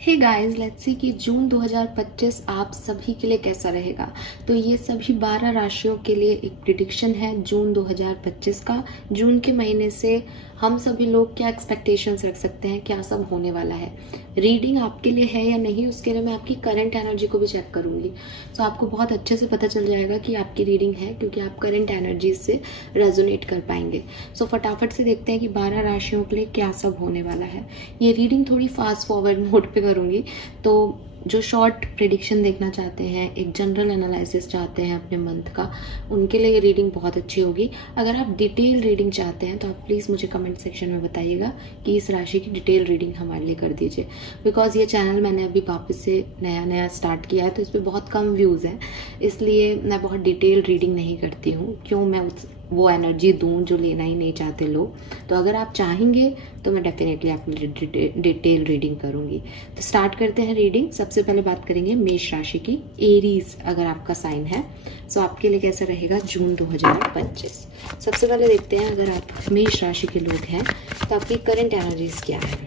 Hey guys, let's see कि जून 2025 आप सभी के लिए कैसा रहेगा। तो ये सभी 12 राशियों के लिए एक प्रिडिक्शन है जून 2025 का। जून के महीने से हम सभी लोग क्या एक्सपेक्टेशंस रख सकते हैं, क्या सब होने वाला है। रीडिंग आपके लिए है या नहीं, उसके लिए मैं आपकी करंट एनर्जी को भी चेक करूंगी। तो आपको बहुत अच्छे से पता चल जाएगा कि आपकी रीडिंग है, क्योंकि आप करंट एनर्जी से रेजोनेट कर पाएंगे। सो फटाफट से देखते हैं कि 12 राशियों के लिए क्या सब होने वाला है। ये रीडिंग थोड़ी फास्ट फॉरवर्ड मोड पे करूंगी, तो जो शॉर्ट प्रिडिक्शन देखना चाहते हैं, एक जनरल एनालिसिस चाहते हैं अपने मंथ का, उनके लिए ये रीडिंग बहुत अच्छी होगी। अगर आप डिटेल रीडिंग चाहते हैं तो आप प्लीज़ मुझे कमेंट सेक्शन में बताइएगा कि इस राशि की डिटेल रीडिंग हमारे लिए कर दीजिए। बिकॉज ये चैनल मैंने अभी वापस से नया स्टार्ट किया है, तो इस पर बहुत कम व्यूज़ हैं, इसलिए मैं बहुत डिटेल रीडिंग नहीं करती हूँ। क्यों मैं वो एनर्जी दूं जो लेना ही नहीं चाहते लोग। तो अगर आप चाहेंगे तो मैं डेफिनेटली आपके लिए डिटेल रीडिंग करूंगी। तो स्टार्ट करते हैं रीडिंग। सबसे पहले बात करेंगे मेष राशि की। एरीज अगर आपका साइन है, तो आपके लिए कैसा रहेगा जून 2025। सबसे पहले देखते हैं, अगर आप मेष राशि के लोग हैं तो आपकी करंट एनर्जीज क्या है।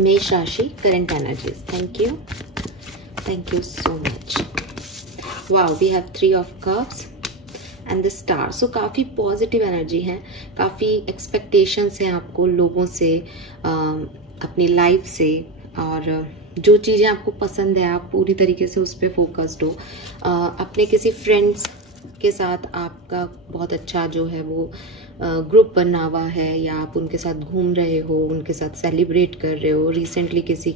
मेष राशि current energies. Thank you so much. Wow, we have 3 of cups and the star. So काफ़ी पॉजिटिव एनर्जी है, काफ़ी एक्सपेक्टेशंस हैं आपको लोगों से, अपनी लाइफ से, और जो चीज़ें आपको पसंद है आप पूरी तरीके से उस पर फोकस्ड हो। अपने किसी फ्रेंड्स के साथ आपका बहुत अच्छा जो है वो ग्रुप बना हुआ है, या आप उनके साथ घूम रहे हो, उनके साथ सेलिब्रेट कर रहे हो। रिसेंटली किसी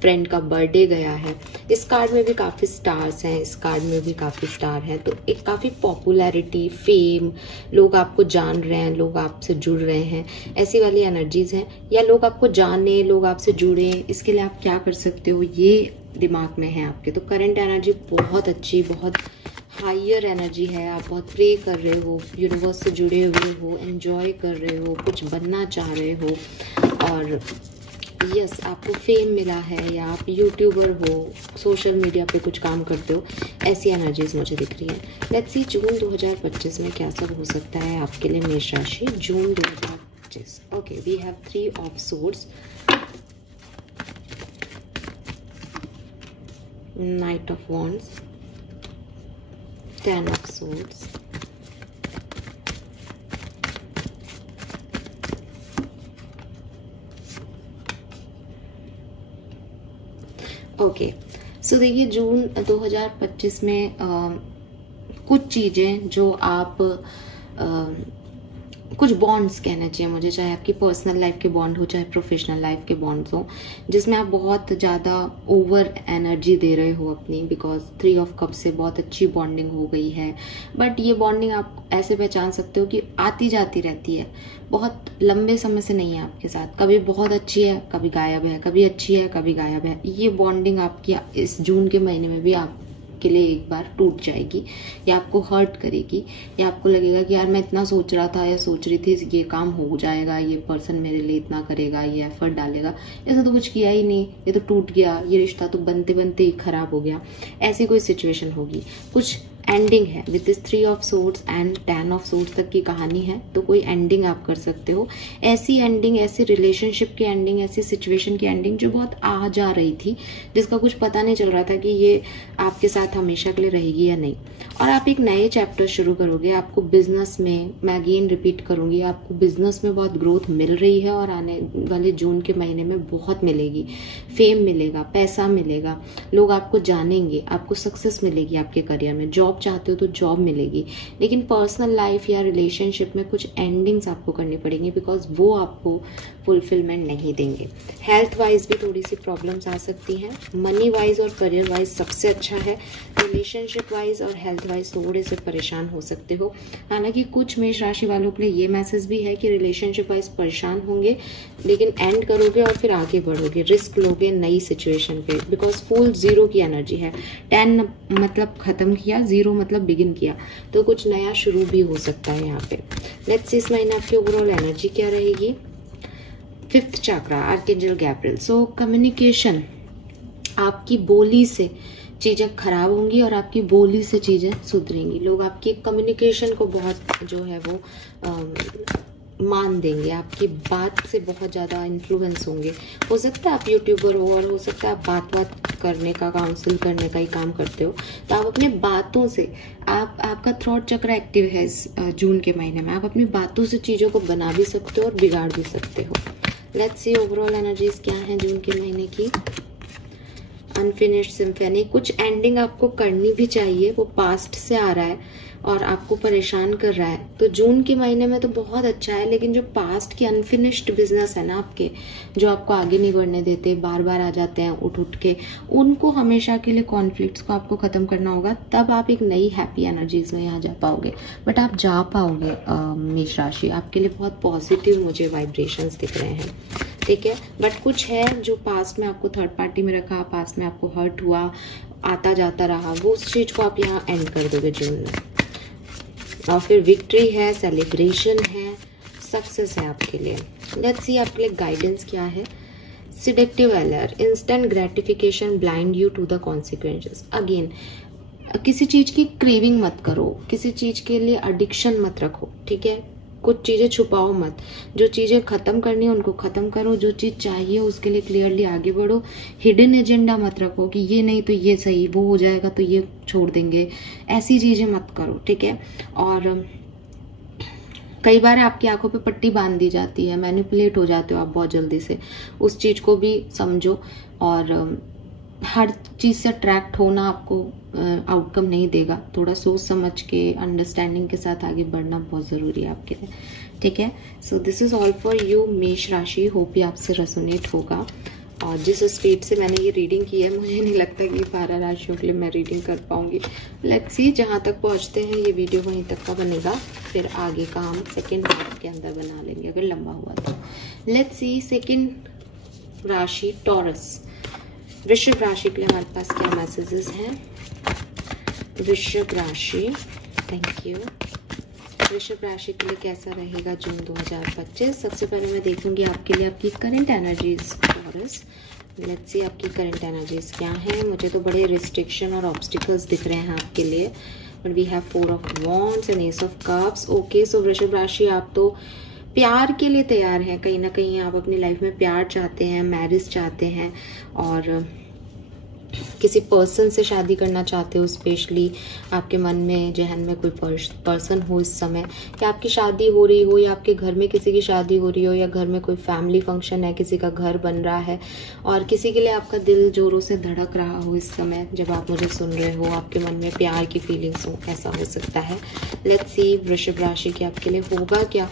फ्रेंड का बर्थडे गया है। इस कार्ड में भी काफ़ी स्टार्स हैं, इस कार्ड में भी काफ़ी स्टार हैं। तो एक काफ़ी पॉपुलैरिटी, फेम, लोग आपको जान रहे हैं, लोग आपसे जुड़ रहे हैं, ऐसी वाली एनर्जीज हैं। या लोग आपको जाने, लोग आपसे जुड़े, इसके लिए आप क्या कर सकते हो ये दिमाग में है आपके। तो करंट एनर्जी बहुत अच्छी, बहुत हायर एनर्जी है। आप बहुत प्रे कर रहे हो, यूनिवर्स से जुड़े हुए हो, एंजॉय कर रहे हो, कुछ बनना चाह रहे हो, और यस आपको फेम मिला है, या आप यूट्यूबर हो, सोशल मीडिया पे कुछ काम करते हो, ऐसी एनर्जीज मुझे दिख रही है। लेट्स सी जून 2025 में क्या सब हो सकता है आपके लिए मेष राशि जून 2025। Okay, we have 3 of swords, knight of wands, 10 of swords, okay. So देखिए जून 2025 में कुछ चीजें जो आप कुछ बॉन्ड्स कहना चाहिए मुझे, चाहे आपकी पर्सनल लाइफ के बॉन्ड हो, चाहे प्रोफेशनल लाइफ के बॉन्ड्स हो, जिसमें आप बहुत ज़्यादा ओवर एनर्जी दे रहे हो अपनी। बिकॉज 3 ऑफ कप से बहुत अच्छी बॉन्डिंग हो गई है, बट ये बॉन्डिंग आप ऐसे पहचान सकते हो कि आती जाती रहती है, बहुत लंबे समय से नहीं है आपके साथ। कभी बहुत अच्छी है, कभी गायब है, कभी अच्छी है, कभी गायब है। ये बॉन्डिंग आपकी इस जून के महीने में भी आप के लिए एक बार टूट जाएगी, या आपको हर्ट करेगी, या आपको लगेगा कि यार मैं इतना सोच रहा था या सोच रही थी ये काम हो जाएगा, ये पर्सन मेरे लिए इतना करेगा, ये एफर्ट डालेगा, ऐसा तो कुछ किया ही नहीं, ये तो टूट गया, ये रिश्ता तो बनते बनते ही खराब हो गया। ऐसी कोई सिचुएशन होगी। कुछ एंडिंग है with this 3 of swords and 10 of swords तक की कहानी है, तो कोई एंडिंग आप कर सकते हो। ऐसी एंडिंग, ऐसी रिलेशनशिप की एंडिंग, ऐसी सिचुएशन की एंडिंग जो बहुत आ जा रही थी, जिसका कुछ पता नहीं चल रहा था कि ये आपके साथ हमेशा के लिए रहेगी या नहीं। और आप एक नए चैप्टर शुरू करोगे। आपको बिजनेस में, मैं अगेन रिपीट करूंगी, आपको बिजनेस में बहुत ग्रोथ मिल रही है, और आने वाले जून के महीने में बहुत मिलेगी। फेम मिलेगा, पैसा मिलेगा, लोग आपको जानेंगे, आपको सक्सेस मिलेगी आपके करियर में। जॉब चाहते हो तो जॉब मिलेगी, लेकिन पर्सनल लाइफ या रिलेशनशिप में कुछ एंडिंग्स आपको करनी पड़ेंगी, बिकॉज वो आपको फुलफिलमेंट नहीं देंगे। हेल्थ वाइज भी थोड़ी सी प्रॉब्लम्स आ सकती हैं। मनी वाइज और करियर वाइज सबसे अच्छा है। रिलेशनशिप वाइज और हेल्थ वाइज थोड़े से परेशान हो सकते हो। हालांकि कुछ मेष राशि वालों के लिए ये मैसेज भी है कि रिलेशनशिप वाइज परेशान होंगे, लेकिन एंड करोगे और फिर आगे बढ़ोगे, रिस्क लोगे नई सिचुएशन पे। बिकॉज फुल 0 की एनर्जी है। 10 मतलब खत्म किया, 0 मतलब बिगिन किया, तो कुछ नया शुरू भी हो सकता है यहाँ पे। लेट्स सी इस महीने आपकी ओवरऑल एनर्जी क्या रहेगी। 5th चक्रा, आर्कएंजल गैब्रिएल। सो कम्युनिकेशन, आपकी बोली से चीजें खराब होंगी और आपकी बोली से चीजें सुधरेंगी। लोग आपकी कम्युनिकेशन को बहुत जो है वो मान देंगे, आपकी बात से बहुत ज़्यादा इन्फ्लुएंस होंगे। हो सकता है आप यूट्यूबर हो और हो सकता है आप बात करने का, काउंसिल करने का ही काम करते हो, तो आप अपने बातों से, आपका थॉट चक्र एक्टिव है इस जून के महीने में, आप अपनी बातों से चीज़ों को बना भी सकते हो और बिगाड़ भी सकते हो। लेट्स सी ओवरऑल एनर्जीज क्या है जून के महीने की। अनफिनिश्ड सिम्फनी, कुछ एंडिंग आपको करनी भी चाहिए, वो पास्ट से आ रहा है और आपको परेशान कर रहा है। तो जून के महीने में तो बहुत अच्छा है, लेकिन जो पास्ट की अनफिनिश्ड बिजनेस है ना आपके, जो आपको आगे नहीं बढ़ने देते, बार बार आ जाते हैं उठ उठ के, उनको हमेशा के लिए कॉन्फ्लिक्ट्स को आपको खत्म करना होगा, तब आप एक नई हैप्पी एनर्जीज में यहाँ जा पाओगे। बट आप जा पाओगे। मेष राशि, आपके लिए बहुत पॉजिटिव मुझे वाइब्रेशंस दिख रहे हैं, ठीक है। बट कुछ है जो पास्ट में आपको थर्ड पार्टी में रखा, पास्ट में आपको हर्ट हुआ, आता जाता रहा, वो उस चीज को आप यहाँ एंड कर दोगे जून में। और फिर विक्ट्री है, सेलिब्रेशन है, सक्सेस है आपके लिए। लेट्स सी आपके लिए गाइडेंस क्या है। Seductive allure, instant gratification blind you to the consequences. Again, किसी चीज की क्रेविंग मत करो, किसी चीज के लिए एडिक्शन मत रखो, ठीक है। कुछ चीजें छुपाओ मत, जो चीजें खत्म करनी है उनको खत्म करो, जो चीज चाहिए उसके लिए क्लियरली आगे बढ़ो। हिडन एजेंडा मत रखो कि ये नहीं तो ये सही, वो हो जाएगा तो ये छोड़ देंगे, ऐसी चीजें मत करो, ठीक है। और कई बार आपकी आंखों पे पट्टी बांध दी जाती है, मैनिपुलेट हो जाते हो आप बहुत जल्दी से, उस चीज को भी समझो। और हर चीज से अट्रैक्ट होना आपको आउटकम नहीं देगा, थोड़ा सोच समझ के अंडरस्टैंडिंग के साथ आगे बढ़ना बहुत जरूरी है आपके लिए, ठीक है। So this is all for you मेष राशि, होप ये आपसे रेजोनेट होगा। और जिस स्पीड से मैंने ये रीडिंग की है, मुझे नहीं लगता कि 12 राशियों के लिए मैं रीडिंग कर पाऊंगी। लेट्स सी, जहां तक पहुंचते हैं ये वीडियो वहीं तक का बनेगा, फिर आगे का हम सेकेंड पार्ट के अंदर बना लेंगे अगर लंबा हुआ तो। लेट्स सी सेकेंड राशि टॉरस, वृषभ राशि के लिए हमारे पास क्या मैसेजेस हैं। वृषभ राशि, थैंक यू। वृषभ राशि के लिए कैसा रहेगा जून 2025। सबसे पहले मैं देखूंगी आपके लिए आपकी current energies taurus. Let's see आपकी करंट एनर्जीज क्या है। मुझे तो बड़े रिस्ट्रिक्शन और ऑब्स्टिकल्स दिख रहे हैं आपके लिए, but we have 4 of wands and ace of cups. Okay, so वृषभ राशि, आप तो प्यार के लिए तैयार हैं, कहीं ना कहीं आप अपनी लाइफ में प्यार चाहते हैं, मैरिज चाहते हैं, और किसी पर्सन से शादी करना चाहते हो। स्पेशली आपके मन में, जहन में कोई पर्सन हो इस समय, या आपकी शादी हो रही हो, या आपके घर में किसी की शादी हो रही हो, या घर में कोई फैमिली फंक्शन है, किसी का घर बन रहा है, और किसी के लिए आपका दिल जोरों से धड़क रहा हो इस समय जब आप मुझे सुन रहे हो, आपके मन में प्यार की फीलिंग्स हो, ऐसा हो सकता है। लेट्स सी वृषभ राशि के आपके लिए होगा क्या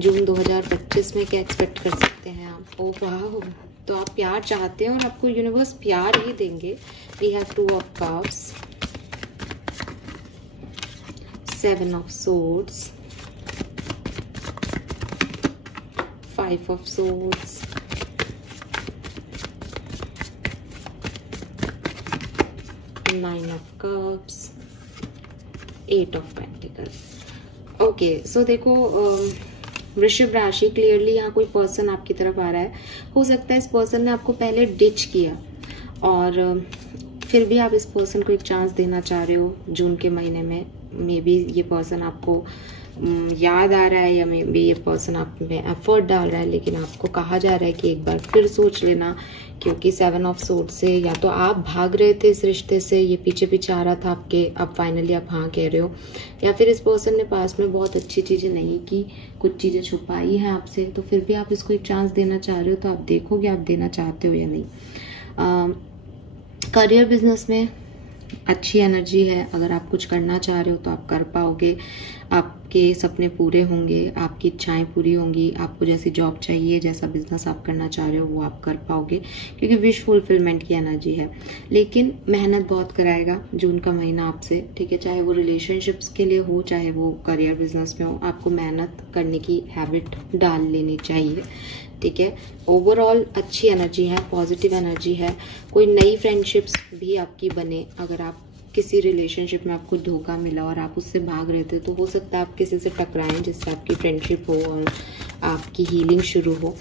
जून 2025 में, क्या एक्सपेक्ट कर सकते हैं आप। ओ वाह, तो आप प्यार चाहते हैं और आपको यूनिवर्स प्यार ही देंगे। We have 2 of cups, 7 of swords, 5 of swords, 9 of cups, 8 of pentacles. Okay, so देखो वृषभ राशि, क्लियरली यहाँ कोई पर्सन आपकी तरफ आ रहा है। हो सकता है इस पर्सन ने आपको पहले डिच किया और फिर भी आप इस पर्सन को एक चांस देना चाह रहे हो जून के महीने में। मे बी ये पर्सन आपको याद आ रहा है, या मे बी ये पर्सन आप में एफर्ट डाल रहा है, लेकिन आपको कहा जा रहा है कि एक बार फिर सोच लेना, क्योंकि 7 ऑफ सोर्ड से या तो आप भाग रहे थे इस रिश्ते से, ये पीछे पीछे आ रहा था आपके, अब फाइनली आप हाँ कह रहे हो, या फिर इस पर्सन ने पास में बहुत अच्छी चीजें नहीं की, कुछ चीजें छुपाई हैं आपसे, तो फिर भी आप इसको एक चांस देना चाह रहे हो। तो आप देखोगे आप देना चाहते हो या नहीं। करियर बिजनेस में अच्छी एनर्जी है, अगर आप कुछ करना चाह रहे हो तो आप कर पाओगे, आपके सपने पूरे होंगे, आपकी इच्छाएं पूरी होंगी, आपको जैसी जॉब चाहिए, जैसा बिजनेस आप करना चाह रहे हो वो आप कर पाओगे, क्योंकि विश फुलफिलमेंट की एनर्जी है। लेकिन मेहनत बहुत कराएगा जून का महीना आपसे, ठीक है, चाहे वो रिलेशनशिप्स के लिए हो, चाहे वो करियर बिजनेस में हो, आपको मेहनत करने की हैबिट डाल लेनी चाहिए, ठीक है। ओवरऑल अच्छी एनर्जी है, पॉजिटिव एनर्जी है। कोई नई फ्रेंडशिप्स भी आपकी बने, अगर आप किसी रिलेशनशिप में आपको धोखा मिला और आप उससे भाग रहे थे, तो हो सकता है आप किसी से टकराएं जिससे आपकी फ्रेंडशिप हो और आपकी हीलिंग शुरू हो।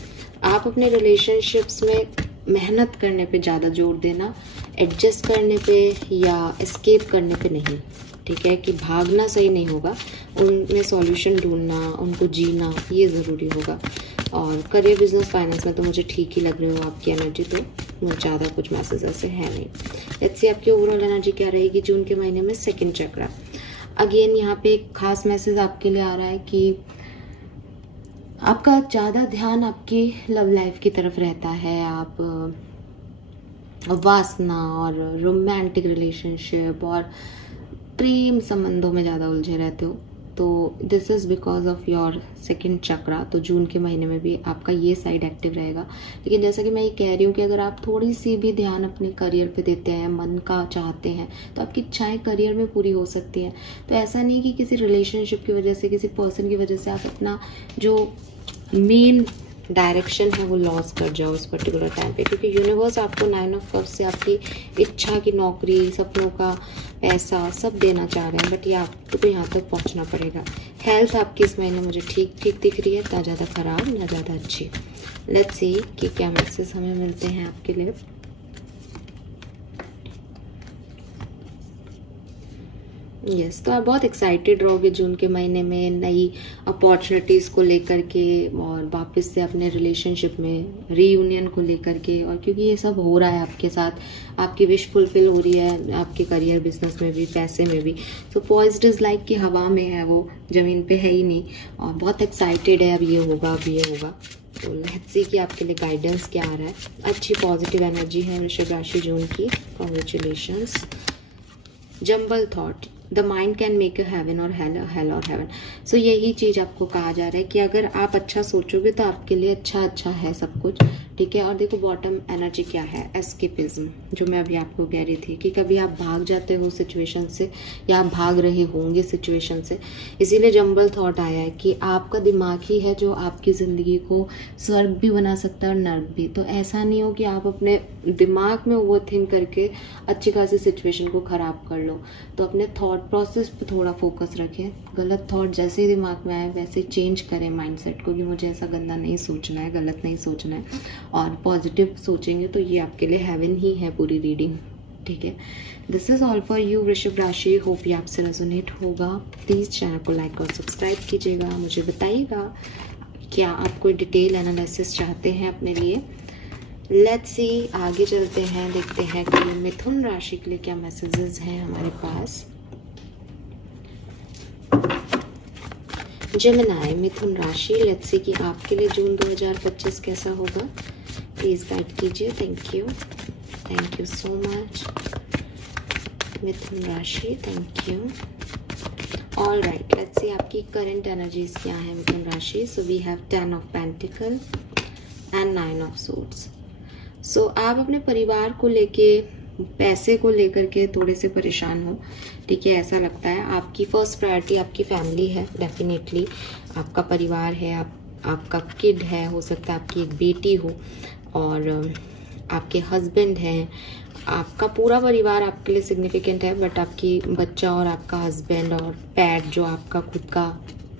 आप अपने रिलेशनशिप्स में मेहनत करने पे ज़्यादा जोर देना, एडजस्ट करने पे या एस्केप करने पे नहीं, ठीक है, कि भागना सही नहीं होगा, उनमें सॉल्यूशन ढूंढना, उनको जीना, ये ज़रूरी होगा। और करियर, बिजनेस, फाइनेंस में तो मुझे ठीक ही लग रही हो आपकी एनर्जी, तो मुझे ज़्यादा कुछ मैसेज ऐसे है नहीं। लेट्स सी आपकी ओवरऑल एनर्जी क्या रहेगी जून के महीने में। सेकंड चक्रा, अगेन यहाँ पे एक खास मैसेज आपके लिए आ रहा है कि आपका ज़्यादा ध्यान आपकी लव लाइफ की तरफ रहता है। आप वासना और रोमांटिक रिलेशनशिप और प्रेम संबंधों में ज़्यादा उलझे रहते हो। तो this is because of your second chakra. तो जून के महीने में भी आपका ये साइड एक्टिव रहेगा। लेकिन जैसा कि मैं ये कह रही हूँ कि अगर आप थोड़ी सी भी ध्यान अपने करियर पे देते हैं, मन का चाहते हैं, तो आपकी इच्छाएं करियर में पूरी हो सकती हैं। तो ऐसा नहीं कि किसी रिलेशनशिप की वजह से, किसी पर्सन की वजह से आप अपना जो मेन डायरेक्शन है वो लॉस कर जाओ उस पर्टिकुलर टाइम पे, क्योंकि यूनिवर्स आपको 9 ऑफ कप्स से आपकी इच्छा की नौकरी, सपनों का पैसा सब देना चाह रहे हैं, बट ये आपको यहाँ तक पहुँचना पड़ेगा। हेल्थ आपकी इस महीने मुझे ठीक ठीक दिख रही है, ना ज़्यादा खराब ना ज़्यादा अच्छी। लेट्स सी कि क्या मैसेज हमें मिलते हैं आपके लिए। यस, तो आप बहुत एक्साइटेड रहोगे जून के महीने में नई अपॉर्चुनिटीज़ को लेकर के, और वापस से अपने रिलेशनशिप में रीयूनियन को लेकर के। और क्योंकि ये सब हो रहा है आपके साथ, आपकी विश फुलफिल हो रही है आपके करियर, बिजनेस में भी, पैसे में भी। सो पॉइज्ड इज लाइक कि हवा में है, वो जमीन पे है ही नहीं, और बहुत एक्साइटेड है, अब ये होगा, अब ये होगा। तो लेट्स सी कि आपके लिए गाइडेंस क्या आ रहा है। अच्छी पॉजिटिव एनर्जी है वृषभ राशि जून की, congratulations. Jumble thought, the mind can make a heaven or hell or heaven. So यही चीज आपको कहा जा रहा है कि अगर आप अच्छा सोचोगे तो आपके लिए अच्छा है सब कुछ, ठीक है। और देखो बॉटम एनर्जी क्या है, एस्केपिज्म, जो मैं अभी आपको कह रही थी कि कभी आप भाग जाते हो सिचुएशन से, या आप भाग रहे होंगे सिचुएशन से। इसीलिए जंबल थॉट आया है कि आपका दिमाग ही है जो आपकी जिंदगी को स्वर्ग भी बना सकता है और नर्क भी। तो ऐसा नहीं हो कि आप अपने दिमाग में ओवर थिंक करके अच्छी खासी सिचुएशन को खराब कर लो। तो अपने थॉट प्रोसेस पे थोड़ा फोकस रखें। गलत थॉट जैसे ही दिमाग में आए वैसे चेंज करें माइंडसेट को, कि मुझे ऐसा गंदा नहीं सोचना है, गलत नहीं सोचना है, और पॉजिटिव सोचेंगे तो ये आपके लिए हेवन ही है पूरी रीडिंग, ठीक है। This is all for you वृषभ राशि। होप ये आपसे रेजोनेट होगा। प्लीज चैनल को लाइक और सब्सक्राइब कीजिएगा। मुझे बताइएगा क्या आप कोई डिटेल एनालिसिस चाहते हैं अपने लिए। लेट्स सी, आगे चलते हैं, देखते हैं कि मिथुन राशि के लिए क्या मैसेजेस हैं हमारे पास। जेमिनी, मिथुन राशि, लेट्स सी कि आपके लिए जून 2025 कैसा होगा। प्लीज गाइड कीजिए। थैंक यू सो मच मिथुन राशि, thank you. All right, let's see आपकी करंट एनर्जीज क्या है मिथुन राशि। So we have 10 of pentacle and 9 of swords. So आप अपने परिवार को लेके, पैसे को लेकर के थोड़े से परेशान हो, ठीक है। ऐसा लगता है आपकी फर्स्ट प्रायोरिटी आपकी फैमिली है, डेफिनेटली आपका परिवार है, आपका किड है, हो सकता है आपकी एक बेटी हो, और आपके हस्बैंड हैं। आपका पूरा परिवार आपके लिए सिग्निफिकेंट है, बट आपकी बच्चा और आपका हस्बैंड और पेट जो आपका खुद का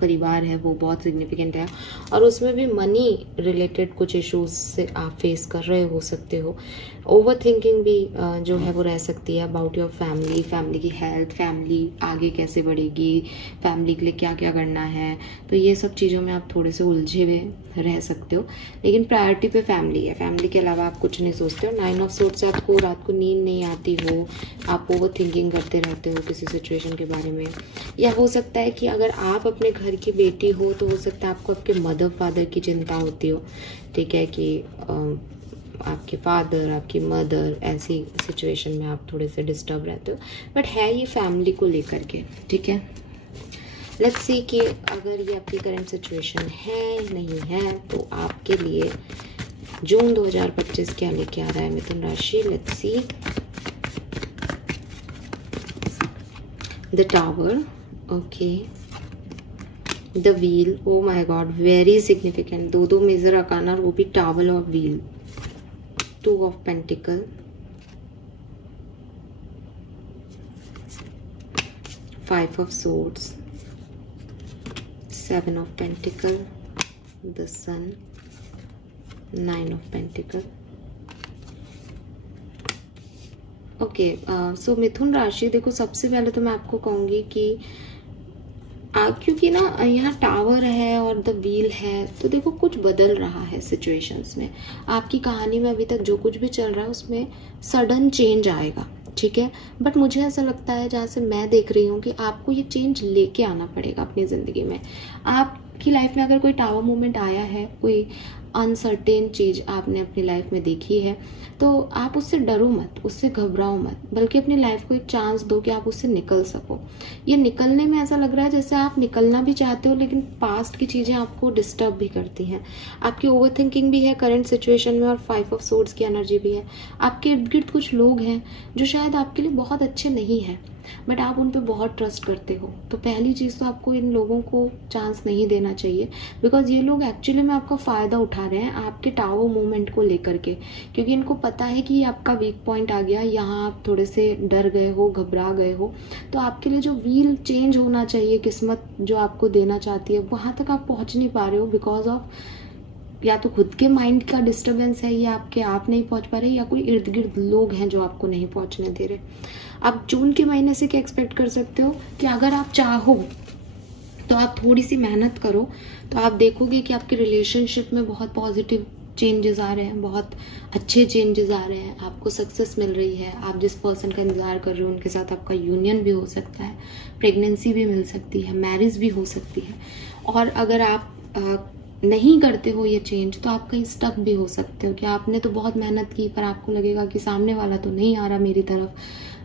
परिवार है वो बहुत सिग्निफिकेंट है। और उसमें भी मनी रिलेटेड कुछ इश्यूज से आप फेस कर रहे हो सकते हो। ओवर थिंकिंग भी जो है वो रह सकती है अबाउट योर फैमिली, फैमिली की हेल्थ, फैमिली आगे कैसे बढ़ेगी, फैमिली के लिए क्या क्या करना है। तो ये सब चीज़ों में आप थोड़े से उलझे हुए रह सकते हो, लेकिन प्रायोरिटी पे फैमिली है। फैमिली के अलावा आप कुछ नहीं सोचते हो। 9 ऑफ सोर्ड्स से आपको रात को नींद नहीं आती हो, आप ओवर थिंकिंग करते रहते हो किसी सिचुएशन के बारे में। या हो सकता है कि अगर आप अपने घर की बेटी हो तो हो सकता है आपको आपके मदर फादर की चिंता होती हो, ठीक है, कि आपके फादर, आपकी मदर, ऐसी सिचुएशन में आप थोड़े से डिस्टर्ब रहते हो। बट है ये फैमिली को लेकर के, ठीक है। लेट्स सी कि अगर ये आपकी करंट सिचुएशन है नहीं है तो आपके लिए जून 2025 क्या लेके आ रहा है मिथुन राशि। Let's see, the tower, okay, the wheel, oh my God, very significant. दो मेजर अकाना, और वो भी टावल और wheel. 2 of pentacle, 5 of swords, 7 of pentacle, the sun, 9 of pentacle, okay, so मिथुन राशि, देखो सबसे पहले तो मैं आपको कहूंगी कि क्योंकि ना यहाँ टावर है और द व्हील है, तो देखो कुछ बदल रहा है सिचुएशंस में। आपकी कहानी में अभी तक जो कुछ भी चल रहा है उसमें सडन चेंज आएगा, ठीक है। बट मुझे ऐसा लगता है, जहाँ से मैं देख रही हूँ, कि आपको ये चेंज लेके आना पड़ेगा अपनी ज़िंदगी में। आपकी लाइफ में अगर कोई टावर मोमेंट आया है, कोई अनसर्टेन चीज़ आपने अपनी लाइफ में देखी है, तो आप उससे डरो मत, उससे घबराओ मत, बल्कि अपनी लाइफ को एक चांस दो कि आप उससे निकल सको। ये निकलने में ऐसा लग रहा है जैसे आप निकलना भी चाहते हो, लेकिन पास्ट की चीज़ें आपको डिस्टर्ब भी करती हैं। आपकी ओवर थिंकिंग भी है करंट सिचुएशन में, और 5 ऑफ सोर्ड्स की एनर्जी भी है। आपके इर्द गिर्द कुछ लोग हैं जो शायद आपके लिए बहुत अच्छे नहीं हैं, बट आप उन पे बहुत ट्रस्ट करते हो। तो पहली चीज़ तो आपको इन लोगों को चांस नहीं देना चाहिए, बिकॉज ये लोग एक्चुअली में आपका फ़ायदा उठा रहे हैं आपके टावर मूवमेंट को लेकर के, क्योंकि इनको पता है कि ये आपका वीक पॉइंट आ गया, यहाँ आप थोड़े से डर गए हो, घबरा गए हो। तो आपके लिए जो व्हील चेंज होना चाहिए, किस्मत जो आपको देना चाहती है, वहाँ तक आप पहुँच नहीं पा रहे हो, बिकॉज ऑफ या तो खुद के माइंड का डिस्टर्बेंस है, या आपके आप नहीं पहुंच पा रहे, या कोई इर्द गिर्द लोग हैं जो आपको नहीं पहुंचने दे रहे। आप जून के महीने से क्या एक्सपेक्ट कर सकते हो कि अगर आप चाहो तो आप थोड़ी सी मेहनत करो, तो आप देखोगे कि आपके रिलेशनशिप में बहुत पॉजिटिव चेंजेस आ रहे हैं, बहुत अच्छे चेंजेस आ रहे हैं, आपको सक्सेस मिल रही है। आप जिस पर्सन का इंतजार कर रहे हो उनके साथ आपका यूनियन भी हो सकता है, प्रेगनेंसी भी मिल सकती है, मैरिज भी हो सकती है। और अगर आप नहीं करते हो ये चेंज, तो आप कहीं स्टक भी हो सकते हो कि आपने तो बहुत मेहनत की, पर आपको लगेगा कि सामने वाला तो नहीं आ रहा मेरी तरफ,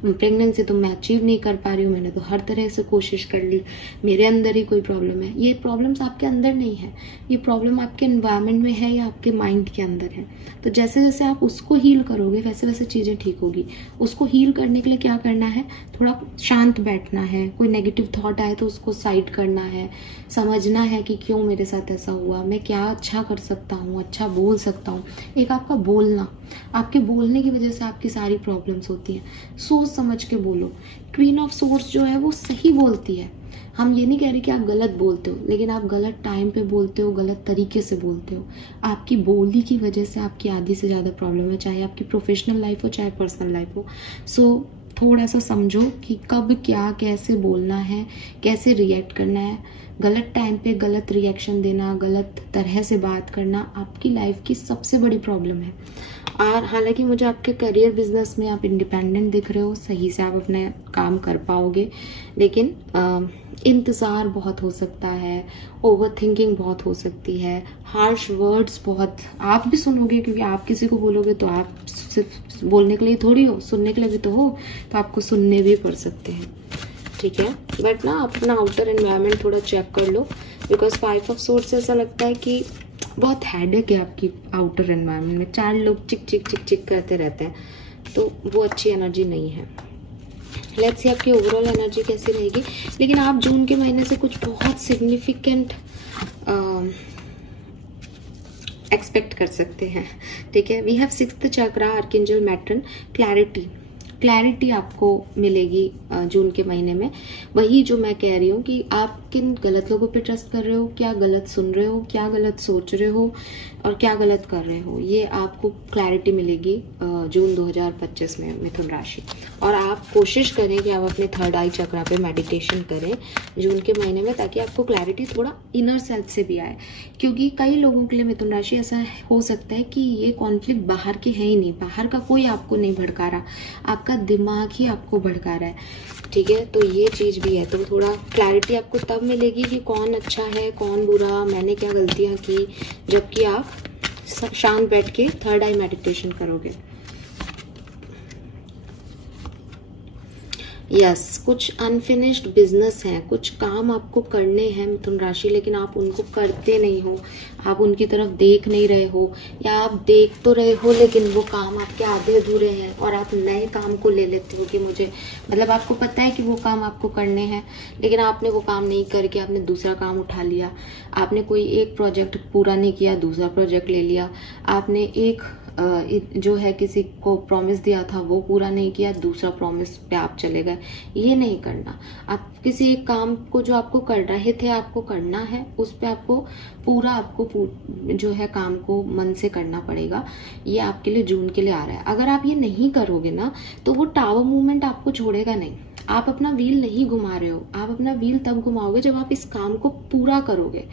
प्रेगनेंसी तो मैं अचीव नहीं कर पा रही हूँ, मैंने तो हर तरह से कोशिश कर ली, मेरे अंदर ही कोई प्रॉब्लम है। ये प्रॉब्लम्स आपके अंदर नहीं है, ये प्रॉब्लम आपके एनवायरनमेंट में है या आपके माइंड के अंदर है। तो जैसे जैसे आप उसको हील करोगे, वैसे वैसे चीज़ें ठीक होगी। उसको हील करने के लिए क्या करना है, थोड़ा शांत बैठना है। कोई नेगेटिव थॉट आए तो उसको साइड करना है, समझना है कि क्यों मेरे साथ ऐसा हुआ, मैं क्या अच्छा कर सकता हूँ, अच्छा बोल सकता हूँ। एक आपका बोलना, आपके बोलने की वजह से आपकी सारी प्रॉब्लम्स होती हैं। सोच समझ के बोलो। क्वीन ऑफ सोर्स जो है वो सही बोलती है। हम ये नहीं कह रहे कि आप गलत बोलते हो, लेकिन आप गलत टाइम पे बोलते हो, गलत तरीके से बोलते हो। आपकी बोली की वजह से आपकी आधी से ज़्यादा प्रॉब्लम है, चाहे आपकी प्रोफेशनल लाइफ हो चाहे पर्सनल लाइफ हो। सो थोड़ा सा समझो कि कब क्या कैसे बोलना है, कैसे रिएक्ट करना है। गलत टाइम पे गलत रिएक्शन देना, गलत तरह से बात करना आपकी लाइफ की सबसे बड़ी प्रॉब्लम है। और हालांकि मुझे आपके करियर बिजनेस में आप इंडिपेंडेंट दिख रहे हो, सही से आप अपने काम कर पाओगे, लेकिन इंतज़ार बहुत हो सकता है, ओवर थिंकिंग बहुत हो सकती है, हार्श वर्ड्स बहुत आप भी सुनोगे, क्योंकि आप किसी को बोलोगे तो आप सिर्फ बोलने के लिए थोड़ी हो, सुनने के लिए भी तो हो, तो आपको सुनने भी पड़ सकते हैं, ठीक है। बट ना अपना आउटर एनवायरनमेंट थोड़ा चेक कर लो, बिकॉज 5 ऑफ सोर्स से ऐसा लगता है कि बहुत हेडेक है आपकी आउटर एनवायरनमेंट में। 4 लोग चिक चिक चिक चिक करते रहते हैं, तो वो अच्छी एनर्जी नहीं है। लेट्स सी आपकी ओवरऑल एनर्जी कैसी रहेगी। लेकिन आप जून के महीने से कुछ बहुत सिग्निफिकेंट एक्सपेक्ट कर सकते हैं, ठीक है। We have 6th chakra, archangel Matron, clarity आपको मिलेगी जून के महीने में। वही जो मैं कह रही हूँ कि आप किन गलत लोगों पे ट्रस्ट कर रहे हो, क्या गलत सुन रहे हो, क्या गलत सोच रहे हो, और क्या गलत कर रहे हो, ये आपको क्लैरिटी मिलेगी जून 2025 में मिथुन राशि। और आप कोशिश करें कि आप अपने 3rd आई चक्रा पे मेडिटेशन करें जून के महीने में, ताकि आपको क्लैरिटी थोड़ा इनर सेल्फ से भी आए। क्योंकि कई लोगों के लिए मिथुन राशि ऐसा हो सकता है कि ये कॉन्फ्लिक्ट बाहर के है ही नहीं, बाहर का कोई आपको नहीं भड़का रहा, आपका दिमाग ही आपको भड़का रहा है, ठीक है। तो ये चीज भी है, तो थोड़ा क्लैरिटी आपको तब मिलेगी कि कौन अच्छा है कौन बुरा, मैंने क्या गलतियां की, जबकि आप शांत बैठ के 3rd आई मेडिटेशन करोगे। यस, कुछ अनफिनिश्ड बिजनेस हैं, कुछ काम आपको करने हैं मिथुन राशि, लेकिन आप उनको करते नहीं हो, आप उनकी तरफ देख नहीं रहे हो, या आप देख तो रहे हो लेकिन वो काम आपके आधे अधूरे हैं, और आप नए काम को ले लेते हो कि मुझे, मतलब आपको पता है कि वो काम आपको करने हैं, लेकिन आपने वो काम नहीं करके आपने दूसरा काम उठा लिया। आपने कोई एक प्रोजेक्ट पूरा नहीं किया, दूसरा प्रोजेक्ट ले लिया। आपने एक जो है किसी को प्रॉमिस दिया था वो पूरा नहीं किया, दूसरा प्रॉमिस पे आप चले गए। ये नहीं करना। आप किसी एक काम को जो आपको कर रहे थे आपको करना है, उस पे आपको पूरा आपको जो है काम को मन से करना पड़ेगा। ये आपके लिए जून के लिए आ रहा है। अगर आप ये नहीं करोगे ना तो वो टावर मूवमेंट आपको छोड़ेगा नहीं। आप अपना व्हील नहीं घुमा रहे हो, आप अपना व्हील तब घुमाओगे जब आप इस काम को पूरा करोगे।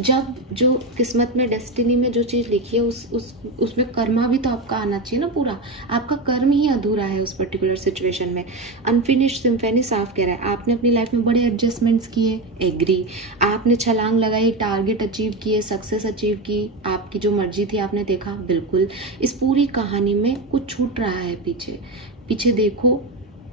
जब जो किस्मत में, डेस्टिनी में जो चीज लिखी है उसमें कर्मा भी तो आपका आना चाहिए ना पूरा। आपका कर्म ही अधूरा है उस पर्टिकुलर सिचुएशन में। अनफिनिश्ड सिम्फनी साफ कह रहा है। आपने अपनी लाइफ में बड़े एडजस्टमेंट्स किए, एग्री। आपने छलांग लगाई, टारगेट अचीव किए, सक्सेस अचीव की, आपकी जो मर्जी थी आपने देखा, बिल्कुल। इस पूरी कहानी में कुछ छूट रहा है पीछे। पीछे देखो।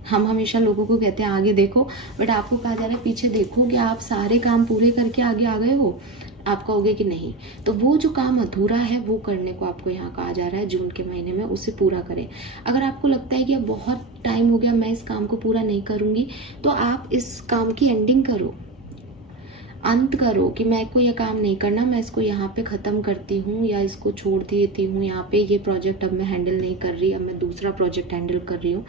हम हमेशा लोगों को कहते हैं आगे देखो, बट आपको कहा जा रहा है पीछे देखो कि आप सारे काम पूरे करके आगे आ गए हो। आप कहोगे कि नहीं, तो वो जो काम अधूरा है वो करने को आपको यहाँ कहा जा रहा है जून के महीने में, उसे पूरा करें। अगर आपको लगता है कि अब बहुत टाइम हो गया, मैं इस काम को पूरा नहीं करूंगी, तो आप इस काम की एंडिंग करो, अंत करो कि मैं को ये काम नहीं करना, मैं इसको यहाँ पे खत्म करती हूँ या इसको छोड़ देती हूँ। यहाँ पे ये प्रोजेक्ट अब मैं हैंडल नहीं कर रही, अब मैं दूसरा प्रोजेक्ट हैंडल कर रही हूँ।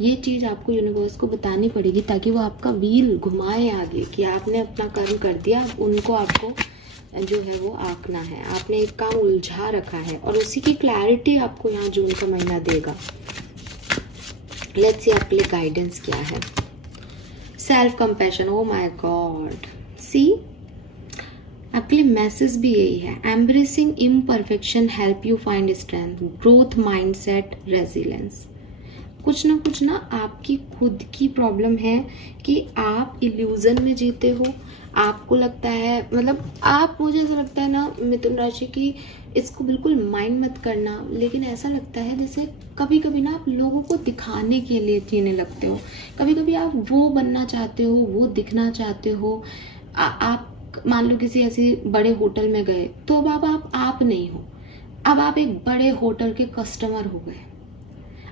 ये चीज आपको यूनिवर्स को बतानी पड़ेगी ताकि वो आपका व्हील घुमाए आगे कि आपने अपना कर्म कर दिया, उनको आपको जो है वो आंकना है। आपने एक काम उलझा रखा है और उसी की क्लैरिटी आपको यहाँ जून का महीना देगा। लेट्स सी आपके लिए गाइडेंस क्या है। Self compassion, oh my God, see आपके लिए मैसेज भी यही है। Embracing imperfection help you find strength, growth, mindset, resilience. कुछ ना आपकी खुद की प्रॉब्लम है कि आप इल्यूजन में जीते हो। आपको लगता है, मतलब आप, मुझे ऐसा लगता है ना मिथुन राशि की, इसको बिल्कुल माइंड मत करना, लेकिन ऐसा लगता है जैसे कभी कभी ना आप लोगों को दिखाने के लिए जीने लगते हो। कभी कभी आप वो बनना चाहते हो, वो दिखना चाहते हो। आप मान लो किसी ऐसी बड़े होटल में गए तो अब आप नहीं हो, अब आप एक बड़े होटल के कस्टमर हो गए।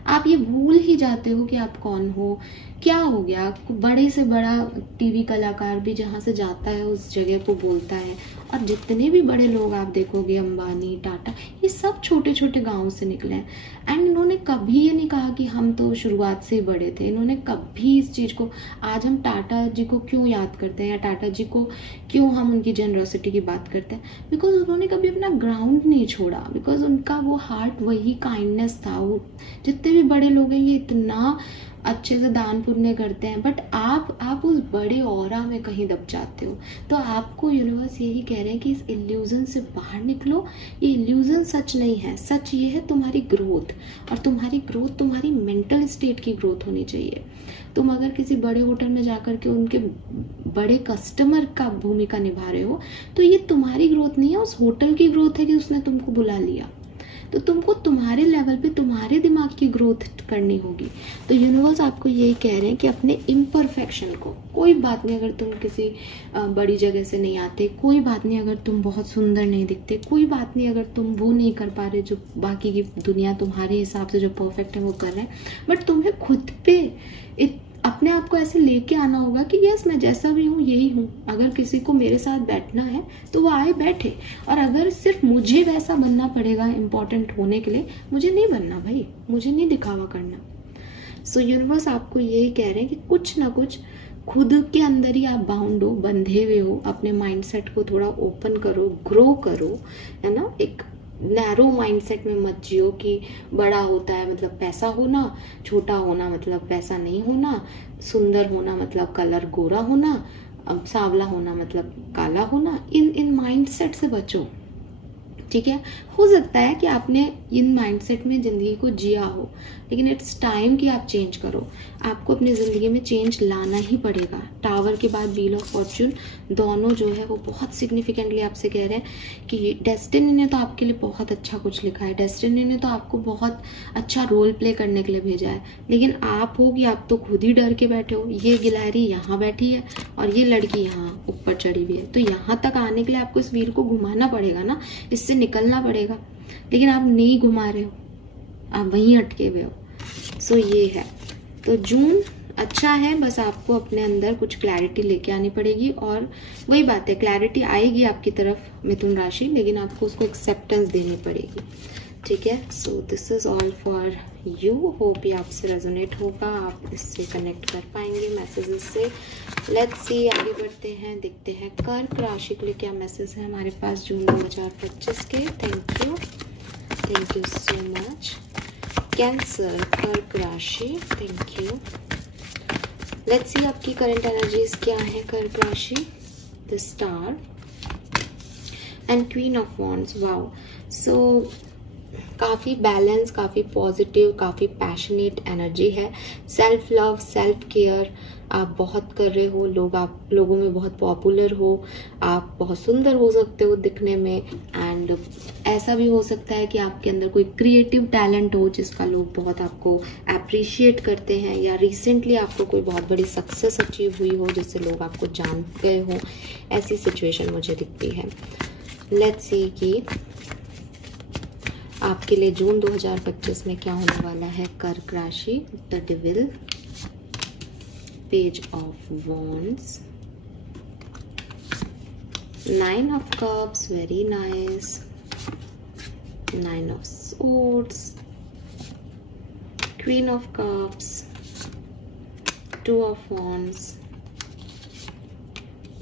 आप ये भूल ही जाते हो कि आप कौन हो। क्या हो गया, बड़े से बड़ा टीवी कलाकार भी जहां से जाता है उस जगह को बोलता है। और जितने भी बड़े लोग आप देखोगे, अंबानी, टाटा, ये सब छोटे छोटे गांव से निकले हैं। एंड इन्होंने कभी ये नहीं कहा कि हम तो शुरुआत से ही बड़े थे। इन्होंने कभी इस चीज को, आज हम टाटा जी को क्यों याद करते हैं या टाटा जी को क्यों हम उनकी जनरसिटी की बात करते हैं, बिकॉज उन्होंने कभी अपना ग्राउंड नहीं छोड़ा, बिकॉज उनका वो हार्ट, वही काइंडनेस था। वो जितने भी बड़े लोग हैं ये इतना अच्छे से दान पुण्य करते हैं, बट आप उस बड़े ऑरा में कहीं दब जाते हो। तो आपको यूनिवर्स यही कह रहे हैं कि इस इल्यूजन से बाहर निकलो। ये इल्यूजन सच नहीं है, सच ये है तुम्हारी ग्रोथ। और तुम्हारी ग्रोथ तुम्हारी मेंटल स्टेट की ग्रोथ होनी चाहिए। तुम अगर किसी बड़े होटल में जाकर के उनके बड़े कस्टमर का भूमिका निभा रहे हो तो ये तुम्हारी ग्रोथ नहीं है, उस होटल की ग्रोथ है कि उसने तुमको बुला लिया। तो तुमको तुम्हारे लेवल पे तुम्हारे दिमाग की ग्रोथ करनी होगी। तो यूनिवर्स आपको यही कह रहे हैं कि अपने इम्परफेक्शन को, कोई बात नहीं अगर तुम किसी बड़ी जगह से नहीं आते, कोई बात नहीं अगर तुम बहुत सुंदर नहीं दिखते, कोई बात नहीं अगर तुम वो नहीं कर पा रहे जो बाकी की दुनिया तुम्हारे हिसाब से जो परफेक्ट है वो कर रहे हैं, बट तुम्हें खुद पे अपने आप को ऐसे लेके आना होगा कि यस मैं जैसा भी हूँ यही हूँ। अगर किसी को मेरे साथ बैठना है तो वो आए बैठे, और अगर सिर्फ मुझे वैसा बनना पड़ेगा इम्पोर्टेंट होने के लिए, मुझे नहीं बनना भाई, मुझे नहीं दिखावा करना। सो यूनिवर्स आपको यही कह रहे हैं कि कुछ ना कुछ खुद के अंदर ही आप बाउंड हो, बंधे हुए हो। अपने माइंडसेट को थोड़ा ओपन करो, ग्रो करो, है ना। एक नैरो माइंडसेट में मत जियो कि बड़ा होता है मतलब पैसा होना, छोटा होना मतलब पैसा नहीं होना, सुंदर होना मतलब कलर गोरा होना, सांवला होना मतलब काला होना। इन माइंडसेट से बचो, ठीक है। हो सकता है कि आपने इन माइंडसेट में जिंदगी को जिया हो, लेकिन इट्स टाइम कि आप चेंज करो। आपको अपनी जिंदगी में चेंज लाना ही पड़ेगा। टावर के बाद व्हील ऑफ फॉर्च्यून दोनों जो है वो बहुत सिग्निफिकेंटली आपसे कह रहे हैं कि डेस्टिनी ने तो आपके लिए बहुत अच्छा कुछ लिखा है, डेस्टिनी ने तो आपको बहुत अच्छा रोल प्ले करने के लिए भेजा है, लेकिन आप हो कि आप तो खुद ही डर के बैठे हो। ये गिलहरी यहाँ बैठी है और ये लड़की यहाँ ऊपर चढ़ी हुई है, तो यहाँ तक आने के लिए आपको इस व्हील को घुमाना पड़ेगा ना, इससे निकलना पड़ेगा, लेकिन आप नहीं घुमा रहे हो, आप वहीं अटके हुए हो। सो ये है। तो जून अच्छा है, बस आपको अपने अंदर कुछ क्लैरिटी लेके आनी पड़ेगी। और वही बात है, क्लैरिटी आएगी आपकी तरफ मिथुन राशि, लेकिन आपको उसको एक्सेप्टेंस देनी पड़ेगी। ठीक है। So this is all for you. Hope ये आपसे रेजोनेट होगा, आप इससे कनेक्ट कर पाएंगे मैसेजेस से। लेट्स सी, आगे बढ़ते हैं, देखते हैं कर्क राशि के लिए क्या मैसेज है हमारे पास जून 2025 के। Thank you so much. Cancer, कर्क राशि, थैंक यू। लेट्स सी आपकी करंट एनर्जीज क्या है कर्क राशि। The star and queen of wands. Wow, so काफ़ी बैलेंस, काफ़ी पॉजिटिव, काफ़ी पैशनेट एनर्जी है। सेल्फ लव, सेल्फ केयर आप बहुत कर रहे हो। आप लोगों में बहुत पॉपुलर हो, आप बहुत सुंदर हो सकते हो दिखने में। एंड ऐसा भी हो सकता है कि आपके अंदर कोई क्रिएटिव टैलेंट हो जिसका लोग बहुत आपको अप्रिशिएट करते हैं, या रिसेंटली आपको कोई बहुत बड़ी सक्सेस अचीव हुई हो जिससे लोग आपको जान गए हो। ऐसी सिचुएशन मुझे दिखती है। लेट्स सी कि आपके लिए जून 2025 में क्या होने वाला है कर्क राशि। The devil, page of wands, 9 of cups, very nice, 9 of swords, queen of cups, 2 of wands,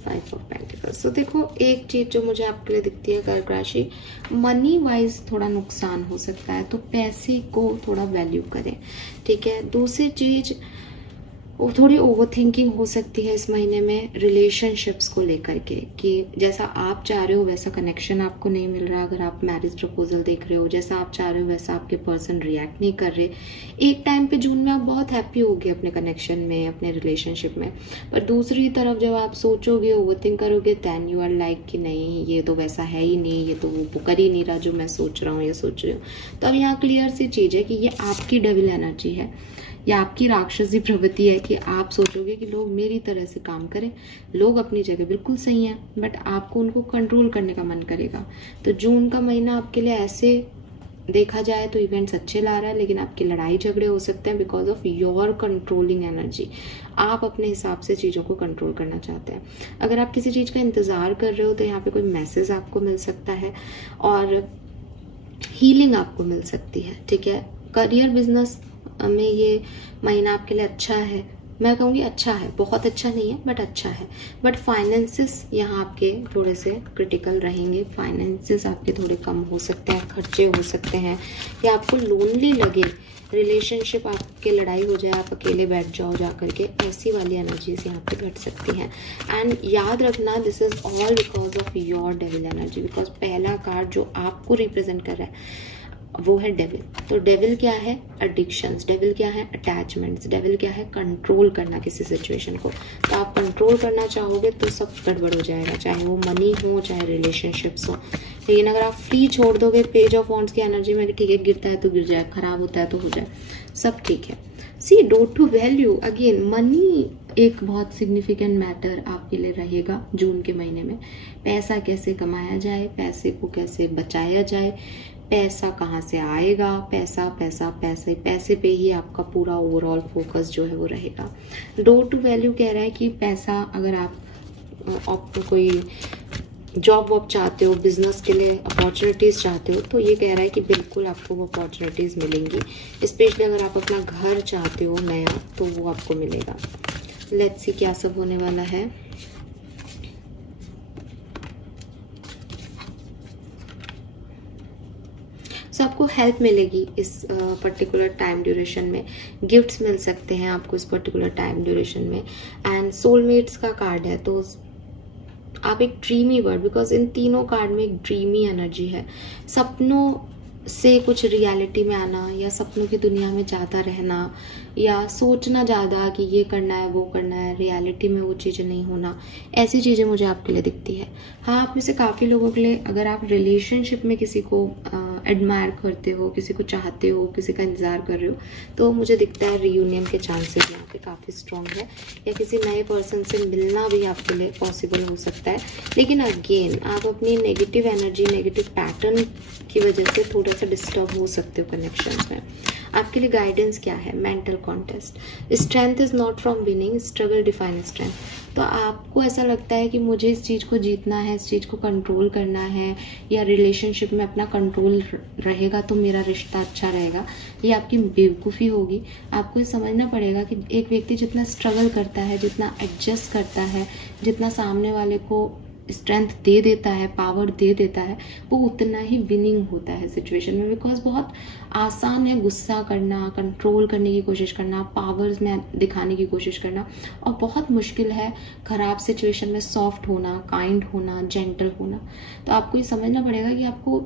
5 of pentacles. तो देखो, एक चीज जो मुझे आपके लिए दिखती है कर्क राशि, मनी वाइज थोड़ा नुकसान हो सकता है, तो पैसे को थोड़ा वैल्यू करें, ठीक है। दूसरी चीज, थोड़ी ओवर थिंकिंग हो सकती है इस महीने में रिलेशनशिप्स को लेकर के, कि जैसा आप चाह रहे हो वैसा कनेक्शन आपको नहीं मिल रहा। अगर आप मैरिज प्रपोजल देख रहे हो, जैसा आप चाह रहे हो वैसा आपके पर्सन रिएक्ट नहीं कर रहे। एक टाइम पे जून में आप बहुत हैप्पी होगे अपने कनेक्शन में, अपने रिलेशनशिप में, पर दूसरी तरफ जब आप सोचोगे, ओवर थिंक करोगे, देन यू आर लाइक कि नहीं, ये तो वैसा है ही नहीं, ये तो वो कर ही नहीं रहा जो मैं सोच रहा हूँ या सोच रही हूँ। तो अब यहाँ क्लियर सी चीज है कि ये आपकी डेविल एनर्जी है, या आपकी राक्षसी प्रवृत्ति है कि आप सोचोगे कि लोग मेरी तरह से काम करें। लोग अपनी जगह बिल्कुल सही हैं, बट आपको उनको कंट्रोल करने का मन करेगा। तो जून का महीना आपके लिए ऐसे देखा जाए तो इवेंट्स अच्छे ला रहा है, लेकिन आपकी लड़ाई झगड़े हो सकते हैं because of your controlling energy. आप अपने हिसाब से चीजों को कंट्रोल करना चाहते हैं। अगर आप किसी चीज का इंतजार कर रहे हो तो यहाँ पे कोई मैसेज आपको मिल सकता है और हीलिंग आपको मिल सकती है, ठीक है। करियर, बिजनेस में ये महीना आपके लिए अच्छा है। मैं कहूँगी अच्छा है, बहुत अच्छा नहीं है बट अच्छा है। बट फाइनेंसेस यहाँ आपके थोड़े से क्रिटिकल रहेंगे। फाइनेंसेस आपके थोड़े कम हो सकते हैं, खर्चे हो सकते हैं, या आपको लोनली लगे, रिलेशनशिप आपके लड़ाई हो जाए, आप अकेले बैठ जाओ जा करके, ऐसी वाली एनर्जीज यहाँ पे घट सकती हैं। एंड याद रखना, this is all because of your devil energy, because पहला कार्ड जो आपको रिप्रेजेंट कर रहा है वो है डेविल। तो डेविल क्या है? एडिक्शंस। डेविल क्या है? अटैचमेंट्स। डेविल क्या है? कंट्रोल करना किसी सिचुएशन को। तो आप कंट्रोल करना चाहोगे तो सब गड़बड़ हो जाएगा, चाहे वो मनी हो, चाहे रिलेशनशिप्स हो। लेकिन अगर आप फ्री छोड़ दोगे पेज ऑफ वॉन्ड्स की एनर्जी में कि ठीक है, गिरता है तो गिर जाए, खराब होता है तो हो जाए, सब ठीक है। See, due to value, again money एक बहुत सिग्निफिकेंट मैटर आपके लिए रहेगा जून के महीने में। पैसा कैसे कमाया जाए, पैसे को कैसे बचाया जाए, पैसा कहाँ से आएगा, पैसा पैसा पैसे पैसे पे ही आपका पूरा ओवरऑल फोकस जो है वो रहेगा। डो टू वैल्यू कह रहा है कि पैसा, अगर आप कोई जॉब वॉब चाहते हो, बिजनेस के लिए अपॉर्चुनिटीज चाहते हो, तो ये कह रहा है कि बिल्कुल आपको वो अपॉर्चुनिटीज मिलेंगी। स्पेशली अगर आप अपना घर चाहते हो नया, तो वो आपको मिलेगा। लेट्स सी क्या सब होने वाला है। सबको हेल्प मिलेगी इस पर्टिकुलर टाइम ड्यूरेशन में, गिफ्ट्स मिल सकते हैं आपको इस पर्टिकुलर टाइम ड्यूरेशन में। एंड सोलमेट्स का कार्ड है, तो आप एक ड्रीमी वर्ड, बिकॉज इन तीनों कार्ड में एक ड्रीमी एनर्जी है। सपनों से कुछ रियलिटी में आना, या सपनों की दुनिया में ज्यादा रहना, या सोचना ज्यादा कि ये करना है वो करना है, रियलिटी में वो चीजें नहीं होना, ऐसी चीजें मुझे आपके लिए दिखती है। हाँ, आप में से काफी लोगों के लिए, अगर आप रिलेशनशिप में किसी को एडमायर करते हो, किसी को चाहते हो, किसी का इंतजार कर रहे हो, तो मुझे दिखता है रियूनियन के चांसेस यहाँ पे काफी स्ट्रांग है, या किसी नए पर्सन से मिलना भी आपके लिए पॉसिबल हो सकता है। लेकिन अगेन आप अपनी नेगेटिव एनर्जी, नेगेटिव पैटर्न की वजह से थोड़ा सा डिस्टर्ब हो सकते हो कनेक्शन में। आपके लिए गाइडेंस क्या है? Mental contest, strength is not from winning, struggle define strength. तो आपको ऐसा लगता है कि मुझे इस चीज़ को जीतना है, इस चीज़ को कंट्रोल करना है, या रिलेशनशिप में अपना कंट्रोल रहेगा तो मेरा रिश्ता अच्छा रहेगा, ये आपकी बेवकूफ़ी होगी। आपको ये समझना पड़ेगा कि एक व्यक्ति जितना स्ट्रगल करता है, जितना एडजस्ट करता है, जितना सामने वाले को स्ट्रेंथ दे देता है, पावर दे देता है, वो उतना ही विनिंग होता है सिचुएशन में। बिकॉज बहुत आसान है गुस्सा करना, कंट्रोल करने की कोशिश करना, पावर्स में दिखाने की कोशिश करना, और बहुत मुश्किल है खराब सिचुएशन में सॉफ्ट होना, काइंड होना, जेंटल होना। तो आपको ये समझना पड़ेगा कि आपको